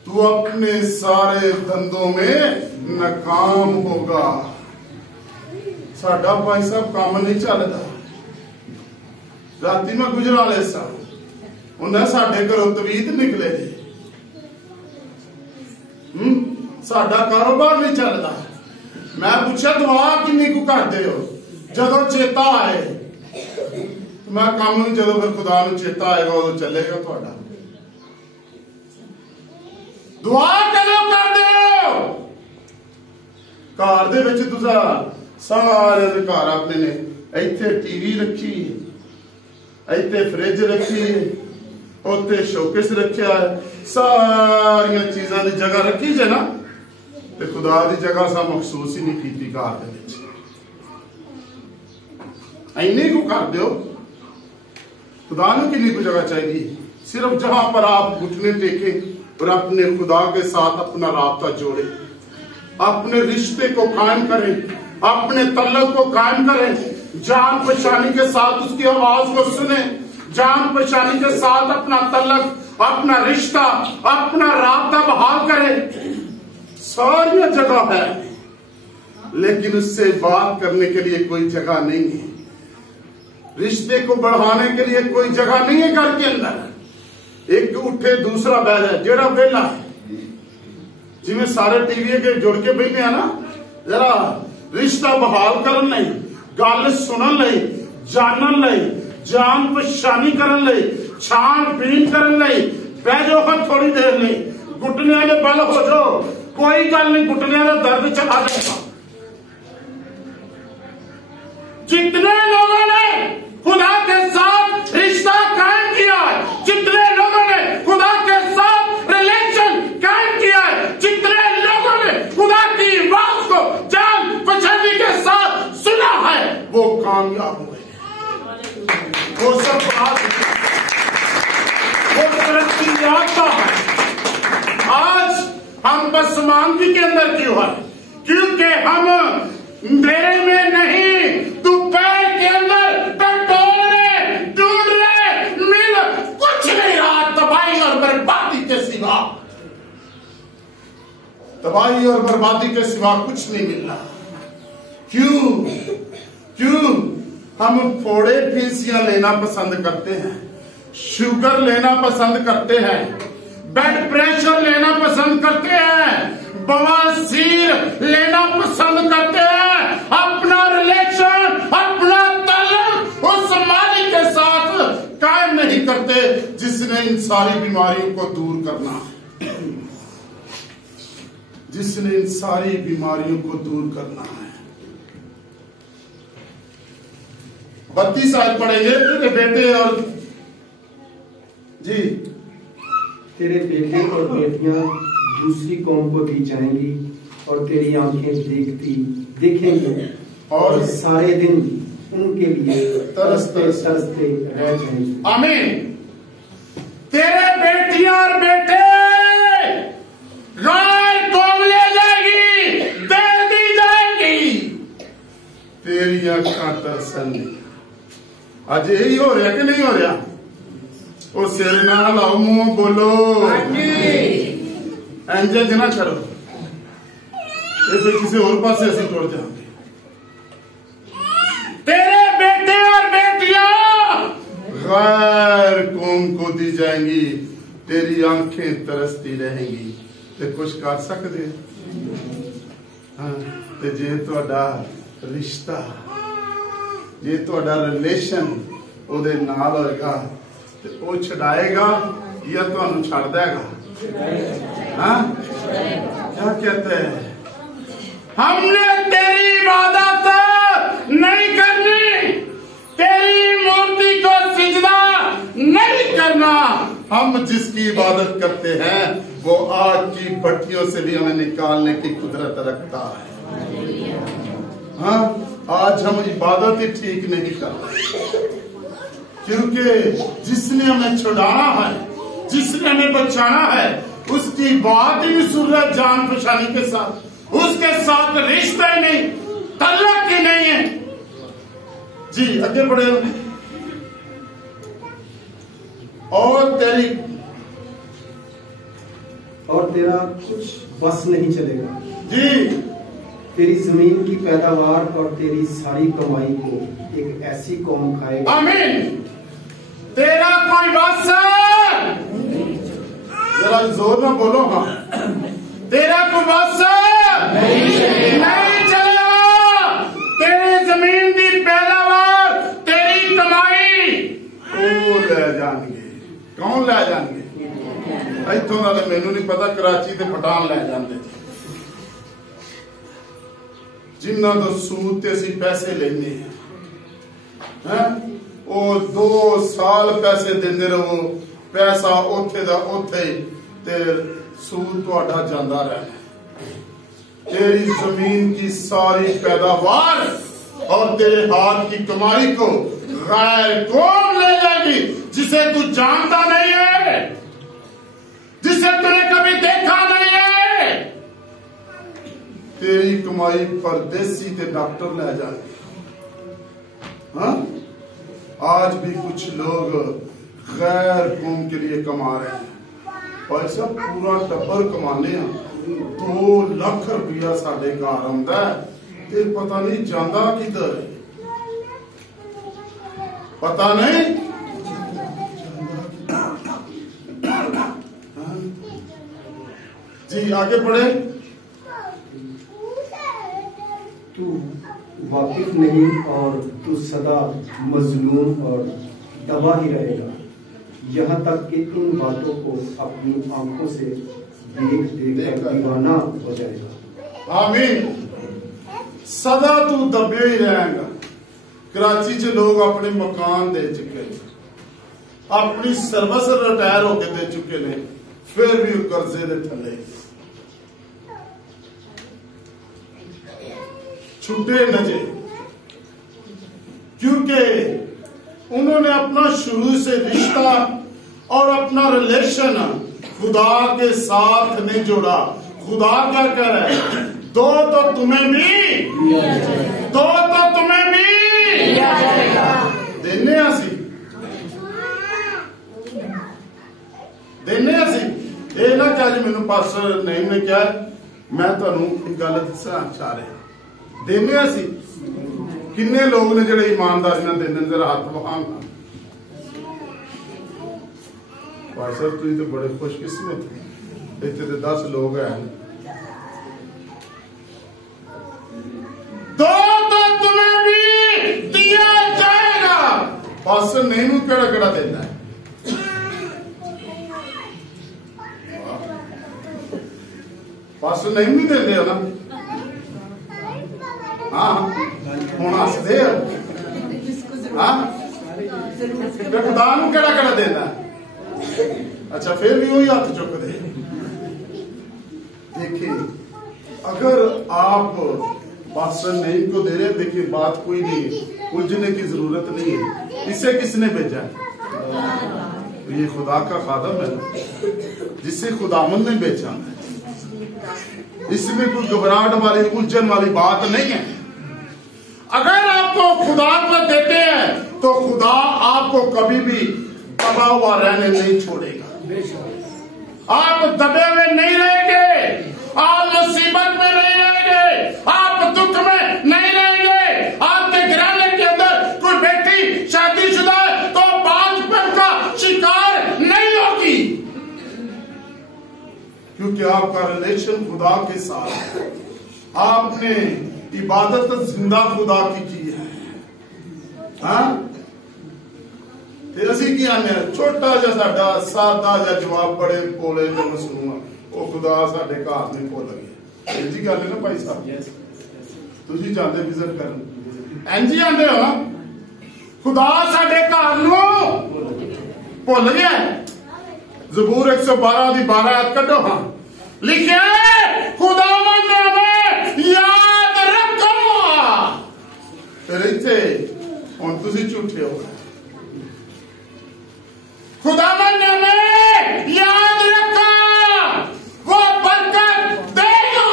तू अपने सारे धंधों में नाकाम होगा। साडा भाई साहब काम नहीं चलता। राती में गुजराले सा उन्हें साडे घरों तवीत निकले थे, साडा कारोबार नहीं चलता। मैं पूछा दुआ किन्नी को करते हो, जदों चेता आए मैं काम नहीं, जदों फिर खुदा नूं चेता आएगा उदों चलेगा तुहाडा। दुआ कदों करदे हो? घर दे विच तुसा सारे दे घर अपने ने इत्थे टीवी रखी, इत्थे फ्रिज रखी, उत्ते शोकेस रखिया, सारियां चीजां दी जगह रखी जे ना, ते खुदा दी जगह सा महसूस ही नहीं कीती घर दे विच। इन्नी को कर दो, खुदा नूं किन्नी को जगह चाहिए? सिर्फ जहां पर आप घुटने टेके और अपने खुदा के साथ अपना राब्ता जोड़े, अपने रिश्ते को कायम करें, अपने तल्लक को कायम करें, जान पहचानी के साथ उसकी आवाज को सुने, जान पहचानी के साथ अपना तल्लक, अपना रिश्ता, अपना राब्ता बहाल करें। सारी जगह है, लेकिन उससे बात करने के लिए कोई जगह नहीं है, रिश्ते को बढ़ाने के लिए कोई जगह नहीं है घर के अंदर। एक उठे दूसरा बह जाए, जेड़ा वेला है, जिमें सारे टीवी के जुड़ के बैठे हैं ना, जरा रिश्ता बहाल करन लई, गल सुनन लई, जानन लई, जान पहचानी करन लई, छानबीन करन लई बह जाओ। हम थोड़ी देर लई घुटने के बल हो जाओ, कोई गल नहीं, घुटने का दर्द चला जाएगा। जितने लोगों ने खुदा के साथ रिश्ता कायम किया है, जितने लोगों ने खुदा के साथ रिलेशन कायम किया है, जितने लोगों ने खुदा की आवाज को जान पहचानी के साथ सुना है, वो कामयाब हुए, वो सब बात, वो तरक्की याफ्ता है। आज हम बदसमानगी के अंदर क्यों है? क्योंकि हम अंधेरे में नहीं, दोपहर के अंदर टटोल रहे, ढूंढ रहे, मिल कुछ नहीं रहा, तबाही और बर्बादी के सिवा, तबाही और बर्बादी के सिवा कुछ नहीं मिल रहा। क्यों हम फोड़े फीसियां लेना पसंद करते हैं, शुगर लेना पसंद करते हैं, ब्लड प्रेशर लेना पसंद करते हैं, बवासीर लेना पसंद करते हैं। अपना रिलेशन, अपना ताल्लुक उस मालिक के साथ कायम नहीं करते जिसने इन सारी बीमारियों को दूर करना है, जिसने इन सारी बीमारियों को दूर करना है। 32 आयत पढ़ेंगे। तेरे बेटे और जी तेरे बेटे और बेटियां दूसरी कौम को दी जाएंगी और तेरी आंखें देखेंगी और सारे दिन उनके लिए तरसते रह जाएंगे। आमीन। तेरे बेटियां और बेटे गैर कौम ले जाएगी, दे दी जाएगी। तेरी आंखें तरसंगी। आज यही हो रहा कि नहीं हो रहा? वो सिर ना लाओ, मुंह बोलो, एंजल जना छड़ो, ये फिर किसी और पास ऐसे तोड़ जाएंगे। तेरे बेटे और बेटियां गैर कौम को दी जाएंगी, तेरी आंखें तरसती रहेंगी। ते कुछ कर सकते हाँ, ते जे तुहाडा रिश्ता, जे तुहाडा रिलेशन ओदे नाल होएगा ते ओ छड़ाएगा या तुहानू छड़ देगा? हाँ? क्या कहते हैं? हमने तेरी इबादत नहीं करनी, तेरी मूर्ति को सिजदा नहीं करना। हम जिसकी इबादत करते हैं वो आग की भट्टियों से भी हमें निकालने की कुदरत रखता है। हाँ, आज हम इबादत ही ठीक नहीं कर रहे, क्योंकि जिसने हमें छुड़ाना है, जिसने हमें बचाना है, उसकी बात ही सुन रहा, जान पहचानी के साथ, उसके साथ रिश्ता ही नहीं, तल्लक ही नहीं है। जी आगे बढ़े। और तेरा कुछ बस नहीं चलेगा। जी तेरी जमीन की पैदावार और तेरी सारी कमाई को एक ऐसी कौम खाएगा। आमीन। तेरा कोई बस, जरा जोर में बोलो हाँ, तेरा कोई बस नहीं चलेगा। तेरी जमीन की पैदावार, तेरी कमाई वो ले जाएंगे। कौन ले जाएंगे? इतों का मैनू नहीं पता, कराची ते पठान ले जाते, जिन्हों तो सूद ते असी पैसे लेने हैं, वो 2 साल पैसे देंदे रहो, पैसा ओथे दा ओथे ते सूद तुहाडा जांदा रहना। तेरी जमीन की सारी पैदावार और तेरे हाथ की कमाई को गैर कौम ले जाएगी, जिसे तू जानता नहीं है, जिसे तूने कभी देखा नहीं है। तेरी कमाई परदेसी ते डॉक्टर ले जाएंगे। हाँ? आज भी कुछ लोग गैर कौम के लिए कमा रहे हैं, पैसा पूरा टब्बर कमाने हैं। 2 लाख रुपया साढ़े घर आंदा है, ते पता नहीं जांदा किधर है, पता नहीं। जी आगे बढ़े। तू वाकिफ नहीं और तू सदा मजलूम और दबा ही रहेगा, यहाँ तक कि इन बातों को अपनी आंखों से देख कर दीवाना हो जाएगा। आमीन। सदा तू दबे ही रहेगा। कराची च लोग अपने मकान दे चुके, अपनी सर्विस रिटायर होके दे चुके ने, फिर भी कर्जे दे थले छुट्टे नजे, क्योंकि उन्होंने अपना शुरू से रिश्ता और अपना रिलेशन खुदा के साथ नहीं जोड़ा। खुदा क्या कह रहा है? 2 तो तुम्हें भी, 2 तो तुम्हें भी देने असी, देने असी। ये ना क्या जी मैनू पास्टर नहीं ने क्या, मैं तुहानू एक गल दसना चाह रहा, देने असी। किन्ने लोग ने जेडे ईमानदारी नाल देंदे, जरा हाथ वहां। पास्टर तुसीं तो बड़े खुशकिस्मत, इत्थे ते 10 लोग हैं पास्टर नहीं नू केड़ा केड़ा देता है? पास्टर नहीं भी देते हो ना? हाँ हूं हसदे हाँ खुदा नू केड़ा केड़ा देता है? अच्छा फिर भी वही हाथ चुक दे। देखिए अगर आप पास्टर नहीं को दे रहे, देखिए बात कोई नहीं, उलझने की जरूरत नहीं है। इसे किसने भेजा है? ये खुदा का खादम है जिसे खुदावंद ने भेजा है। इसमें कोई घबराहट वाली उलझन वाली बात नहीं है। अगर आपको खुदा को देते हैं तो खुदा आपको कभी भी दबा हुआ रहने नहीं छोड़ेगा। आप दबे हुए नहीं रहेंगे, आप मुसीबत में नहीं रहेंगे, आप दुख में नहीं रहेंगे। आपके घराने के अंदर कोई बेटी शादीशुदा है तो बातपन का शिकार नहीं होगी, क्योंकि आपका रिलेशन खुदा के साथ है। आपने इबादत जिंदा खुदा की है। हाँ असि की आने छोटा जा साडा सादा जा जवाब बड़े बोले ते मसूम वो खुदा साडे घर नहीं भुल गया। इंजी गल है ना भाई साहब, तुसी जांदे विजिट करन इंजी आंदे हो ना, खुदा साडे घर नूं भुल गया। ज़बूर 112 दी 12 आयत कढो। हाँ लिखे खुदावंद ने हमें याद रखो। फिर इत्थे हुण तुसी झूठे हो। खुदावंद ने हमें याद रखा, वो बरकत देगा।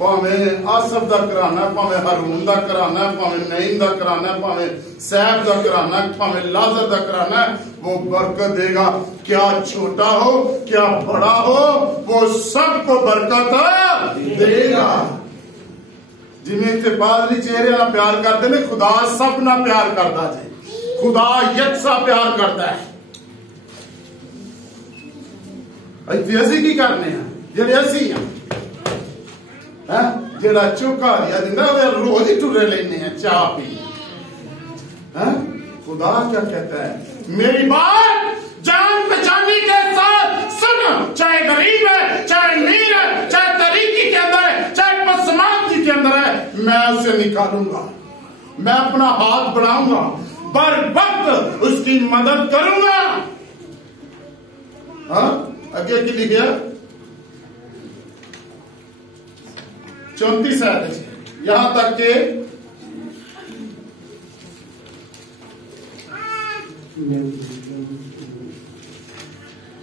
भावें आसफ दा घराना, भावें हारून दा घराना, भावें नईम दा घराना, भावें सैफ दा घराना, भावें लाजर दा घराना, वो बरकत देगा। क्या छोटा हो क्या बड़ा हो, वो सबको बरकत देगा। जिन्हें इतने बादली चेहरे ना प्यार करते ने, खुदा सब ना प्यार करता है। खुदा यकसा प्यार करता है। असी की करने जेडे असी जेड़ा चौका दिया दिंदा रोज ही टुरे लेने चाह पी। खुदा क्या कहता है? मेरी बात जान पहचानी के साथ सुन। चाहे गरीब है, चाहे अमीर है, चाहे तरीकी के अंदर है, चाहे पसमानती के अंदर है, मैं उसे निकालूंगा। मैं अपना हाथ बढ़ाऊंगा, बर वक्त उसकी मदद करूंगा। हाँ अगे की लिखा 34 आयत, यहां तक के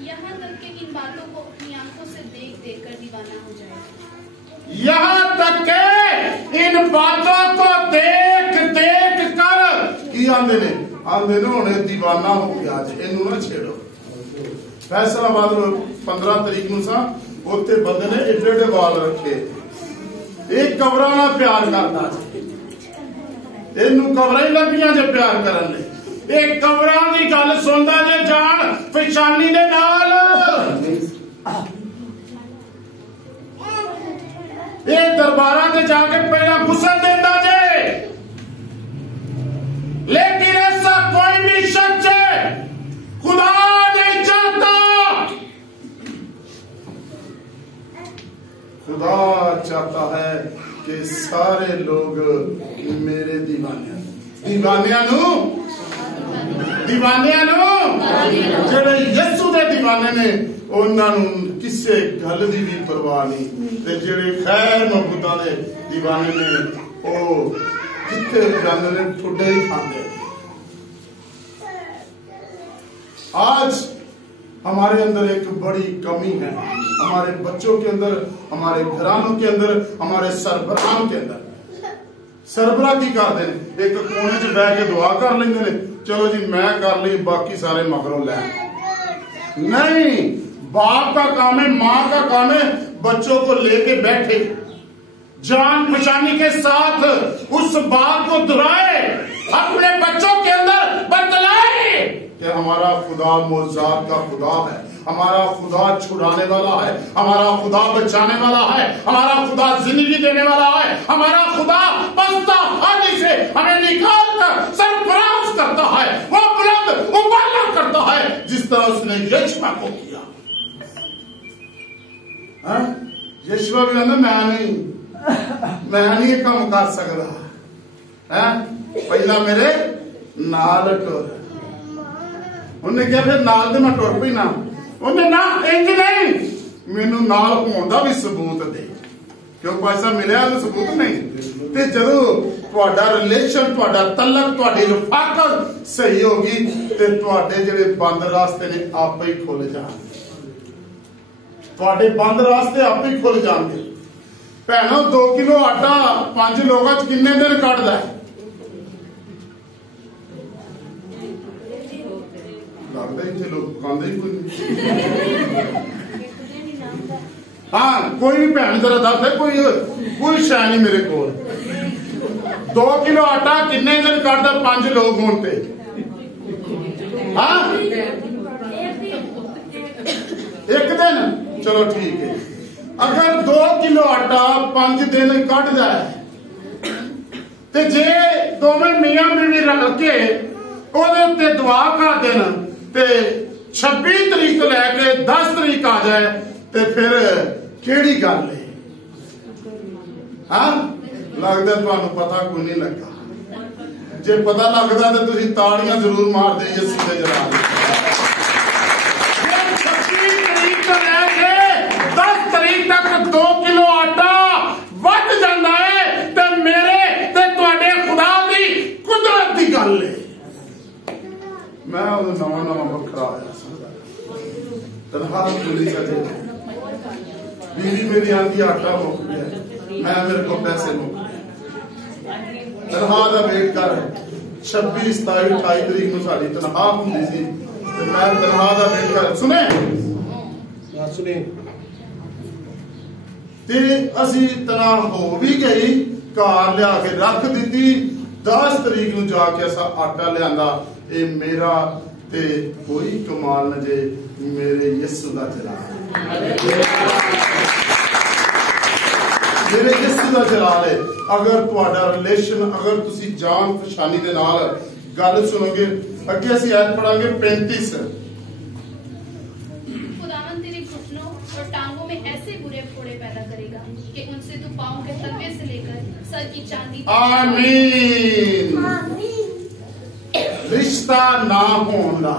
यहाँ तक कि इन बातों को अपनी आंखों से देख देख कर दीवाना हो जाएगा। यहाँ तक के इन बातों को देख देख कर की आंदे ने होने दीवाना हो गया। इनू ना छेड़ो। फैसलाबाद 15 तरीक नूं सा उत्थे बंदे ने एडे एडे वाल रखे। एक कवरा ना प्यार करता, इनू कवरा ही लगियां जे प्यार करन ले। एक कवरा की गल सुनदा जे जान पछानी दे नाल। ये दरबारा से जाके पहला घुसन देता जे, लेकिन ऐसा कोई भी शख्स खुदा नहीं चाहता। खुदा चाहता है कि सारे लोग मेरे दीवाने जेड़े यीशु दे दीवाने ने, उन्होंने किसी गल की भी परवाह नहीं। ते जेड़े खैर महबूदा दे दीवाने ने, वो जिथे जाने ने ठुडे ही खाते। आज हमारे अंदर एक बड़ी कमी है, हमारे बच्चों के अंदर, हमारे घरानों के अंदर, हमारे सरबराहों के अंदर। सरबराह की करते हैं, एक कोने च बह के दुआ कर लेंगे ने, चलो जी मैं कर ली, बाकी सारे मगरों ले। नहीं, बाप का काम है, माँ का काम है, बच्चों को लेके बैठे, जान पहचानी के साथ उस बात को दोहराए, अपने बच्चों के अंदर बतलाए कि हमारा खुदा मौजूद का खुदा है, हमारा खुदा छुड़ाने वाला है, हमारा खुदा बचाने वाला है, हमारा खुदा जिंदगी देने वाला है, हमारा खुदा पस्ता हानि से हमें निकाल कर सरफराज करता है, वो बुलंद उबाला करता है जिस तरह उसने यशवा को किया। यशवा भी कहता मैं नहीं काम कर सकता है, पहला मेरे नाल टुर। उन्हें क्या फिर नाल दे मैं टुर पी ना, उन्हें ना इंज नहीं, मैनू नाल होने का भी सबूत दे, क्यों पैसा मिले तो सबूत नहीं। ते जदों तुहाडा रिलेशन, तुहाडा तलक, तुहाडी रफाकत सही होगी ते तुहाडे जिहड़े बंद रास्ते ने आपे ही खुल जाणगे, तुहाडे बंद रास्ते आपे ही खुल जाणगे। भैनों 2 किलो आटा 5 लोगों च किन्ने दिन कटदा है? लगता ही लोग खाते ही कोई। हाँ, कोई भी भैन जरा दस है, कोई शाय नहीं मेरे को। 2 किलो आटा किन्ने दिन कटदा 5 लोग होते? हाँ, 1 दिन, चलो ठीक है। अगर 2 किलो आटा 5 दिन कट जाए ते जे दोवें मियां बीवी रल के ओदे उत्ते दुआ कर देन ते 26 तरीक तो लैके 10 तरीक आ जाए ते फिर केड़ी गल है? हाँ, लगदा तुहानू पता कोई नहीं लगा। जे पता लगदा ते तुसीं ताड़ियां जरूर मार दे यीशु दे जलाल। 26 तरीक तो लैके 10 तरीक तक 2 किलो आटा वध जांदा है ते मेरे ते तुहाडे खुदा दी कुदरत दी गल है। मैं नवा बखरा आया तनखा मिली सके, बीवी मेरी आंधी आटा मुक गया, मैं मेरे को पैसे मुक गए, तनखा का वेट कर। 26, 27, 28 तरीक में साड़ी तनखा होंदी सी ते मैं तनखा का वेट कर। सुने ते असी तना हो भी गई, कार लिया के रख दी। 10 तरीक नूं जाके असा आटा लियांदा। ए मेरा ते कोई कमाल न जे मेरे यीशु दा जलाल, मेरे यीशु दा जलाल है। अगर तुहाडा रिलेशन, अगर तुसी जान पछानी दे नाल गल सुनोगे, अगे असी आयत पढ़ांगे 35। खुदावन तेरे घुटनों और टांगों में ऐसे बुरे फोड़े पैदा करेगा कि उनसे तू पांव के तलवे से लेकर सर की चांदी। आमीन। रिश्ता ना होंदा,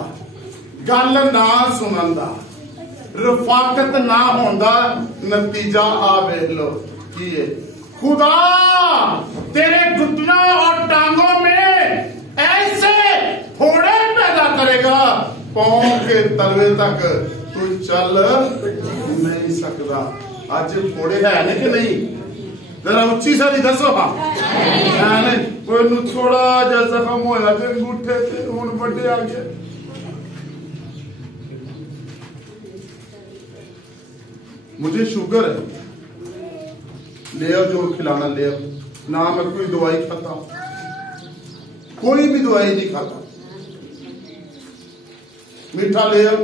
गल ना सुनंदा, रफाकत ना होंदा, नतीजा आ वेख लो की है। खुदा तेरे घुटनों और टांगों में ऐसे फोड़े पैदा करेगा, पांव के तलवे तक तू चल नहीं सकता। आज फोड़े है ने कि नहीं? जरा उच्ची सारी दसो। हाँ, कोई थोड़ा जा जख्म होया ते अंगूठे ते हुण बड़े आ गए। मुझे शुगर है, ले आओ जो खिलाना ले आओ। ना मैं कोई दवाई खाता, कोई भी दवाई नहीं खाता। मीठा ले आओ।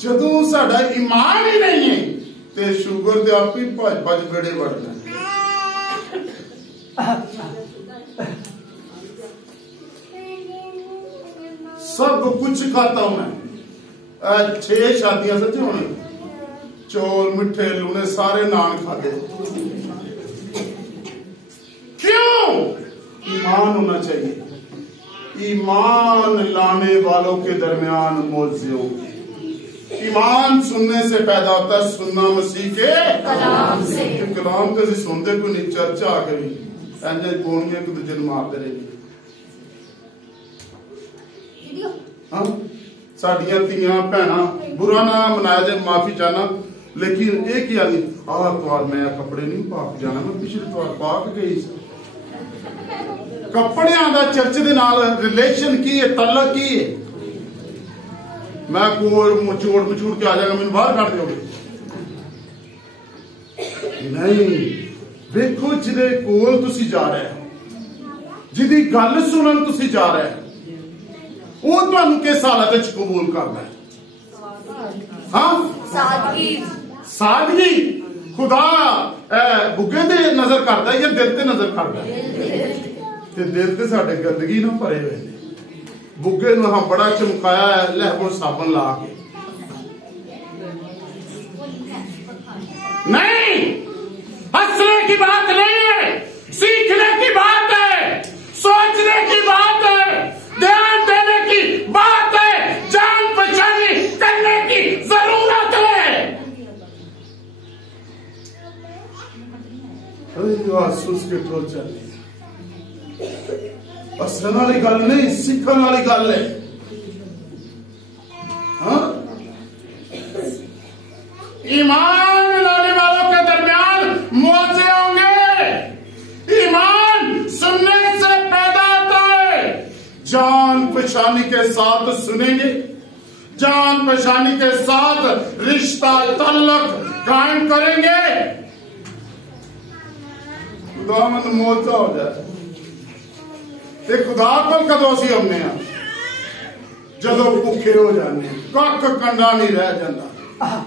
जदों साडा ईमान ही नहीं है ते शुगर ते आप ही भज भज बेड़े वड़ना। सब कुछ खाता हूं मैं। 6 शादियां सच्चे होने, चौल मिठे लूने सारे नान खाते। क्यों? ईमान होना चाहिए। ईमान लाने वालों के दरमियान मौजूद। ईमान सुनने से पैदा होता है, सुनना मसीह के कलाम से। कलाम तो सुनते कोई नहीं, चर्चा आ गई ऐसे गोनियां एक दूजे मारते रहे। हाँ, साडियां धीआं भैणां बुरा ना मनाया जाए, माफी चाहना, लेकिन एक ही आदमी त्वार मैं कपड़े नहीं पा के जाना, मैं पिछले त्वार पा के गई। कपड़ियां दा चर्च दे नाल रिलेशन की है, तलक की है। मैं कोई मचोड़ मचूड़ के आ जाएगा, मैंने बाहर काट दोगे नहीं। देखो जिदे कोल तुसी जा रहे हो, जिदी गल सुनन तुसी जा रहे हो, वो तुहानू किस हालत च कबूल करना है? हाँ, सादगी। खुदा बुगे ते नजर करता है या दिल ते नजर करता है? दिल ते साडे गंदगी ना भरे हुए ने। बुगे नू हम बड़ा चमकाया है लहबो साबन ला के। नहीं, हंसने की बात नहीं है, सीखने की बात है, सोचने की बात है, ध्यान देने की बात है, जान पहचानी करने की जरूरत है। सुस के ठोर चलने हसन वाली गल नहीं, सीखने वाली गल है। हाँ? ईमान लाने वालों के दरमियान मौजे होंगे। ईमान सुनने से पैदा होता है। जान पहचानी के साथ सुनेंगे, जान पहचानी के साथ रिश्ता ताल्लुक कायम करेंगे, खुदावंद मोचा हो जाए। खुदा को कदों असीं आउने आ जदों भुखे हो जाने, कख कंडा नहीं रह जाता।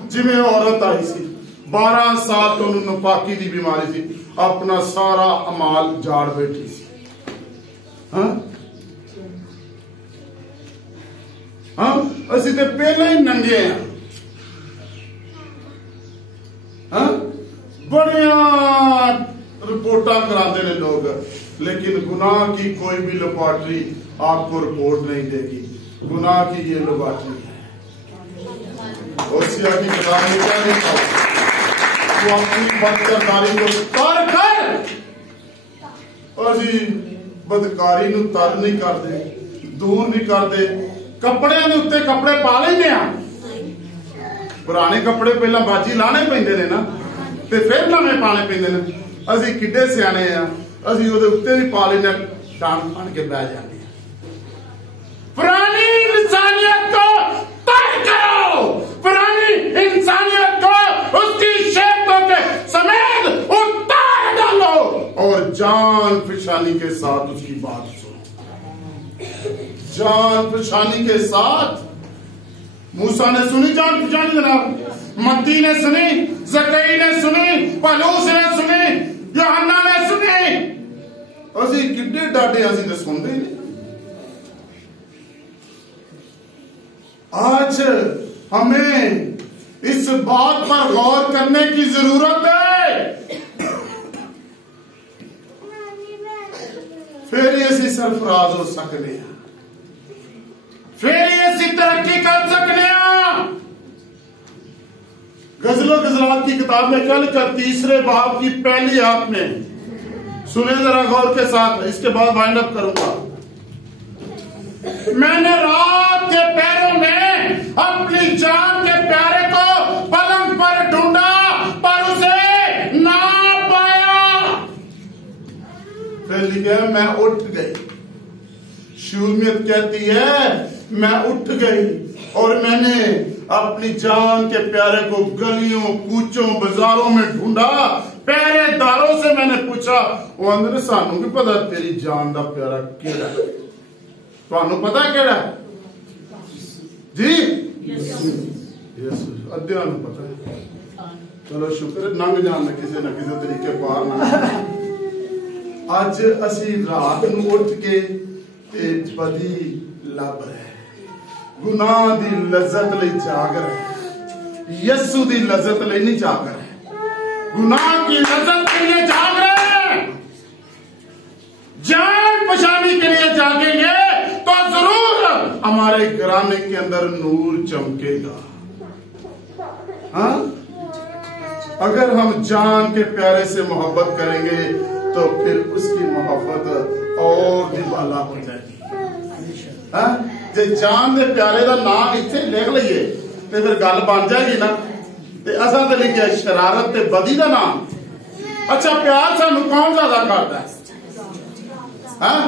जिवें औरत आई सी 12 साल तो उन्होंने नपाकी की बीमारी थी, अपना सारा अमाल जाड़ बैठी सी। हाँ, हाँ, असीं ते पहले ही नंगे हैं। हाँ, बड़िया रिपोर्टा कराते हैं लोग, लेकिन गुनाह की कोई भी लेबोरेटरी आपको रिपोर्ट नहीं देगी। गुनाह की ये लेबोरेटरी है। होशिया की किताब में क्या लिखा? वो अपनी बदकारी को तर कर, और जी बदकारी नू तर नहीं करते, दूर नहीं करते। कपड़े के उत्ते कपड़े पा लेंगे आ, पुराने कपड़े पहला बाजी लाने पैंदे ने ना, ते फिर नवे पाने पैंदे ने। असीं किड्डे सियाने आ, असीं उहदे उत्ते भी पा लेने, डांग बन के बह जाते हैं। पुरानी इंसानियत को तर करो, पुरानी इंसानियत को उसकी शर्तों के समेत उतार डालो और जान पहचानी के साथ उसकी बात सुनो। जान पहचानी के साथ मूसा ने सुनी जान पहचानी जनाब, मत्ती ने सुनी, जकई ने सुनी, पलूस ने सुनी, यूहन्ना ने सुनी। असीं किड्डे डाडे असीं तो सुनते नहीं। आज हमें इस बात पर गौर करने की जरूरत है, फिर ही असीं सरफराज हो सकते हैं, फिर ही असीं तरक्की कर सकते हैं। गजलो गजलात की किताब में क्या लिखा? 3 बाब की पहली आयत में, सुने जरा गौर के साथ, इसके बाद वाइंड अप करूंगा। मैंने रात के पैरों में अपनी जान के प्यारे को पलंग पर ढूंढा पर उसे ना पाया। फिर लिखा मैं उठ गई। शून्यत कहती है मैं उठ गई और मैंने अपनी जान के प्यारे को गलियों कूचों बाजारों में ढूंढा। पहरेदारों से मैंने पूछा, वो अंदर सानू की पता तेरी जान का प्यारा केड़ा है? तुहानू पता केड़ा है जी? अद्धिया नू पता है। चलो शुक्र है, नंग जाने किसी न किसी तरीके पार ना। अज असी रात नू उठ के ते बदी लब रहे, गुनाह दी लज्जत लई जाग रहे, यस्सु दी लज्जत लई नहीं जाग रहे, गुनाह की लज्जत के लिए जाग रहे। जान पहचानी के लिए जागेंगे तो जरूर हमारे घराने के अंदर नूर चमकेगा। हाँ, अगर हम जान के प्यारे से मोहब्बत करेंगे तो फिर उसकी मोहब्बत और भी बाला हो जाएगी। हाँ, जे जान दे प्यारे का नाम इत्थे लिख लीए तो फिर गल बन जाएगी ना। ते असा तो लिखा शरारत ते बदी का नाम। अच्छा, प्यार सानू कौन ज्यादा करता है? हाँ,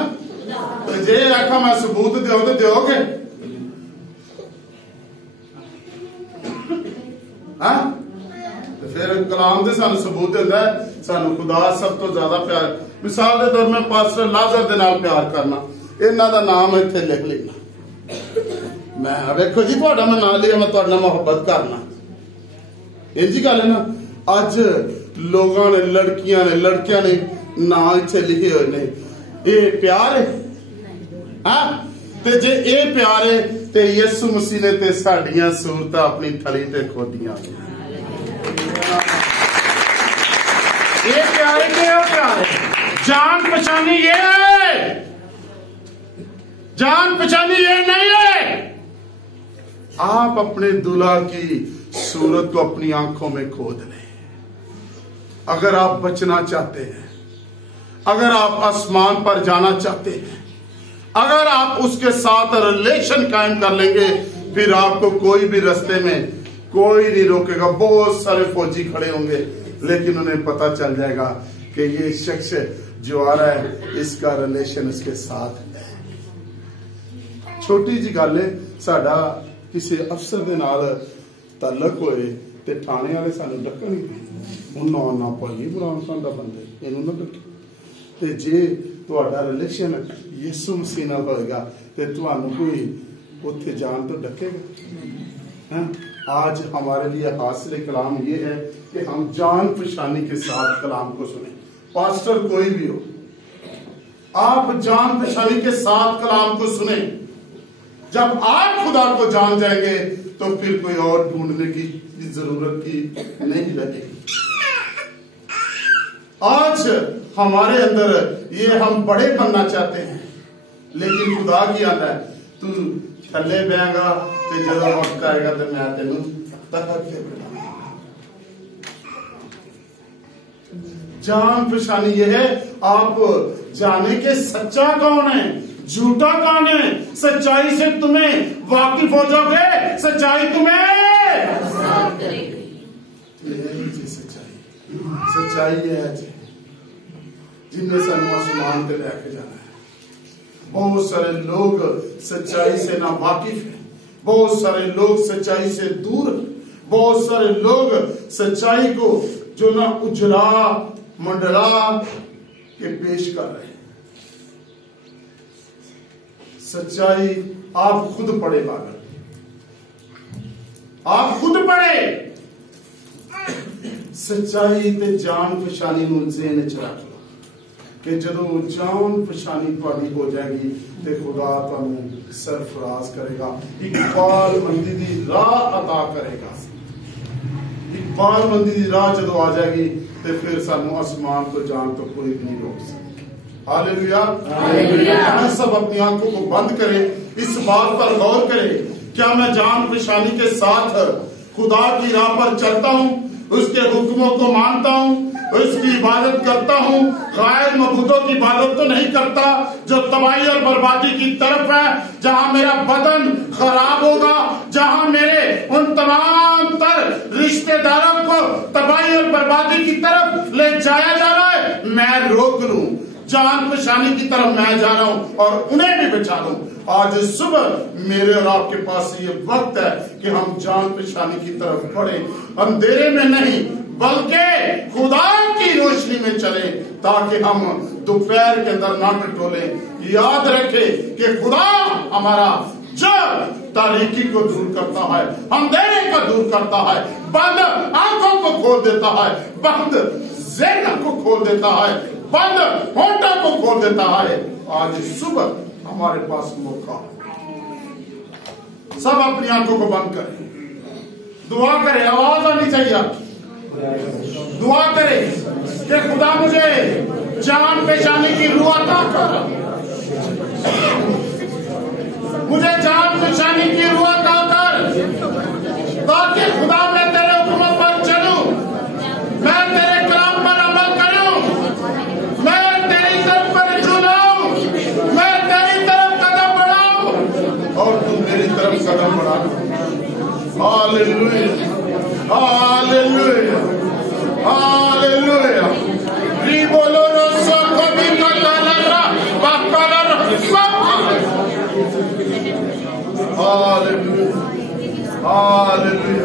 तो जे आखा मैं सबूत दो तो दोगे? हाँ, तो फिर कलाम से सानू सबूत देता है, सानू खुदा सब तो ज्यादा प्यार। मिसाल के तौर में पास्टर लाजर दे नाल प्यार करना, इन्हां दा नाम इत्थे लिख लेना। मैं वेखो जी थोड़ा मैं ना लिया मैं थोड़ा मोहब्बत करना इंजी गल है ना। अज लोगों ने लड़कियां ने ना इतने लिखे हुए ने ये प्यार है हाँ ते जे ये प्यार है ते यसु मसीह ने ते साडियां सूरत अपनी थली ते खोदियां ये प्यार है कि वो प्यार है जान पहचानी ये है जान पहचानी ये नहीं है। आप अपने दूल्हा की सूरत को अपनी आंखों में खोद लें अगर आप बचना चाहते हैं अगर आप आसमान पर जाना चाहते हैं अगर आप उसके साथ रिलेशन कायम कर लेंगे फिर आपको कोई भी रास्ते में कोई नहीं रोकेगा। बहुत सारे फौजी खड़े होंगे लेकिन उन्हें पता चल जाएगा कि ये शख्स जो आ रहा है इसका रिलेशन उसके साथ है। छोटी जी गल है साडा किसी अफसर दे नाल ताल्लुक होए ते थाने वाले सानू डकणगे उन्ना ना भाई इमरान खान दा बंदे इन्हू ना डके ते जे तुहाडा रिलेशन यीशु मसीह नाल होएगा ते तुहानू कोई उत्थे जान तो डकेगा। आज हमारे लिए हासिल कलाम ये है कि हम जान पहचानी के साथ कलाम को सुने। पास्टर कोई भी हो आप जान पहचानी के साथ कलाम को सुने। जब आप खुदा को जान जाएंगे तो फिर कोई और ढूंढने की जरूरत की नहीं लगेगी। आज हमारे अंदर ये हम बड़े बनना चाहते हैं लेकिन खुदा की आता है तू थले बहेगा ते जब वक्त आएगा तो मैं तेनू तखत से बिठाऊंगा। जान पहचानी ये है आप जाने के सच्चा कौन है झूठा कौन है। सच्चाई से तुम्हें वाकिफ हो जाओगे सच्चाई तुम्हें सच्चाई है जिन्हें सानू आसमान पे लेके जाना है। बहुत सारे लोग सच्चाई से ना वाकिफ है बहुत सारे लोग सच्चाई से दूर बहुत सारे लोग सच्चाई को जो ना उजला मंडला के पेश कर रहे हैं। सच्चाई आप खुद पढ़े पागल आप खुद पढ़े सच्चाई ते जान पहचानी ज़हन च रख लो कि जदों जान पहचानी तुहाडी हो जाएगी ते खुदा तुहानू सरफराज करेगा इकबाल मंदी दी राह अता करेगा। इकबाल मंदी दी राह जदों आ जाएगी ते फिर सानू आसमान तो जान तो कोई भी नहीं रोक सकता। हालेलुया। सब अपनी आंखों को बंद करें इस बात पर गौर करें क्या मैं जान पहचानी के साथ खुदा की राह पर चलता हूँ उसके हुक्मों को मानता हूँ उसकी इबादत करता हूँ गैर मबूदों की इबादत तो नहीं करता जो तबाही और बर्बादी की तरफ है जहाँ मेरा बदन खराब होगा जहाँ मेरे उन तमाम तर रिश्तेदारों को तबाही और बर्बादी की तरफ ले जाया जा रहा है मैं रोक लूं जान पहचानी की तरफ मैं जा रहा हूँ और उन्हें भी बचा लूं। आज सुबह मेरे और आपके पास ये वक्त है कि हम जान पहचानी की तरफ बढ़े अंधेरे में नहीं बल्कि खुदा की रोशनी में चले ताकि हम दोपहर के अंदर ना टटोले। याद रखे कि खुदा हमारा जो तारीकी को दूर करता है अंधेरे को दूर करता है बंद आंखों को खोल देता है बंद ज़हन को खोल देता है बंद होठों को खोल देता है। आज सुबह हमारे पास मौका सब अपनी आंखों को बंद करें दुआ करें आवाज आनी चाहिए दुआ करें कि खुदा मुझे जान पहचाने की रूह अता कर मुझे जान पहचाने की रूह अता कर ताकि खुदा मैं तेरे हुक्मों पर चलूं मैं तेरे कलाम पर अमल करूं मैं तेरी तरफ पर झूलाऊं मैं तेरी तरफ कदम बढ़ाऊं और तू मेरी तरफ कदम बढ़ा। हालेलुया हालेलुया हालेलुया बोलो रोसो कभी कलरा बाकलर सब हालेलुया हालेलुया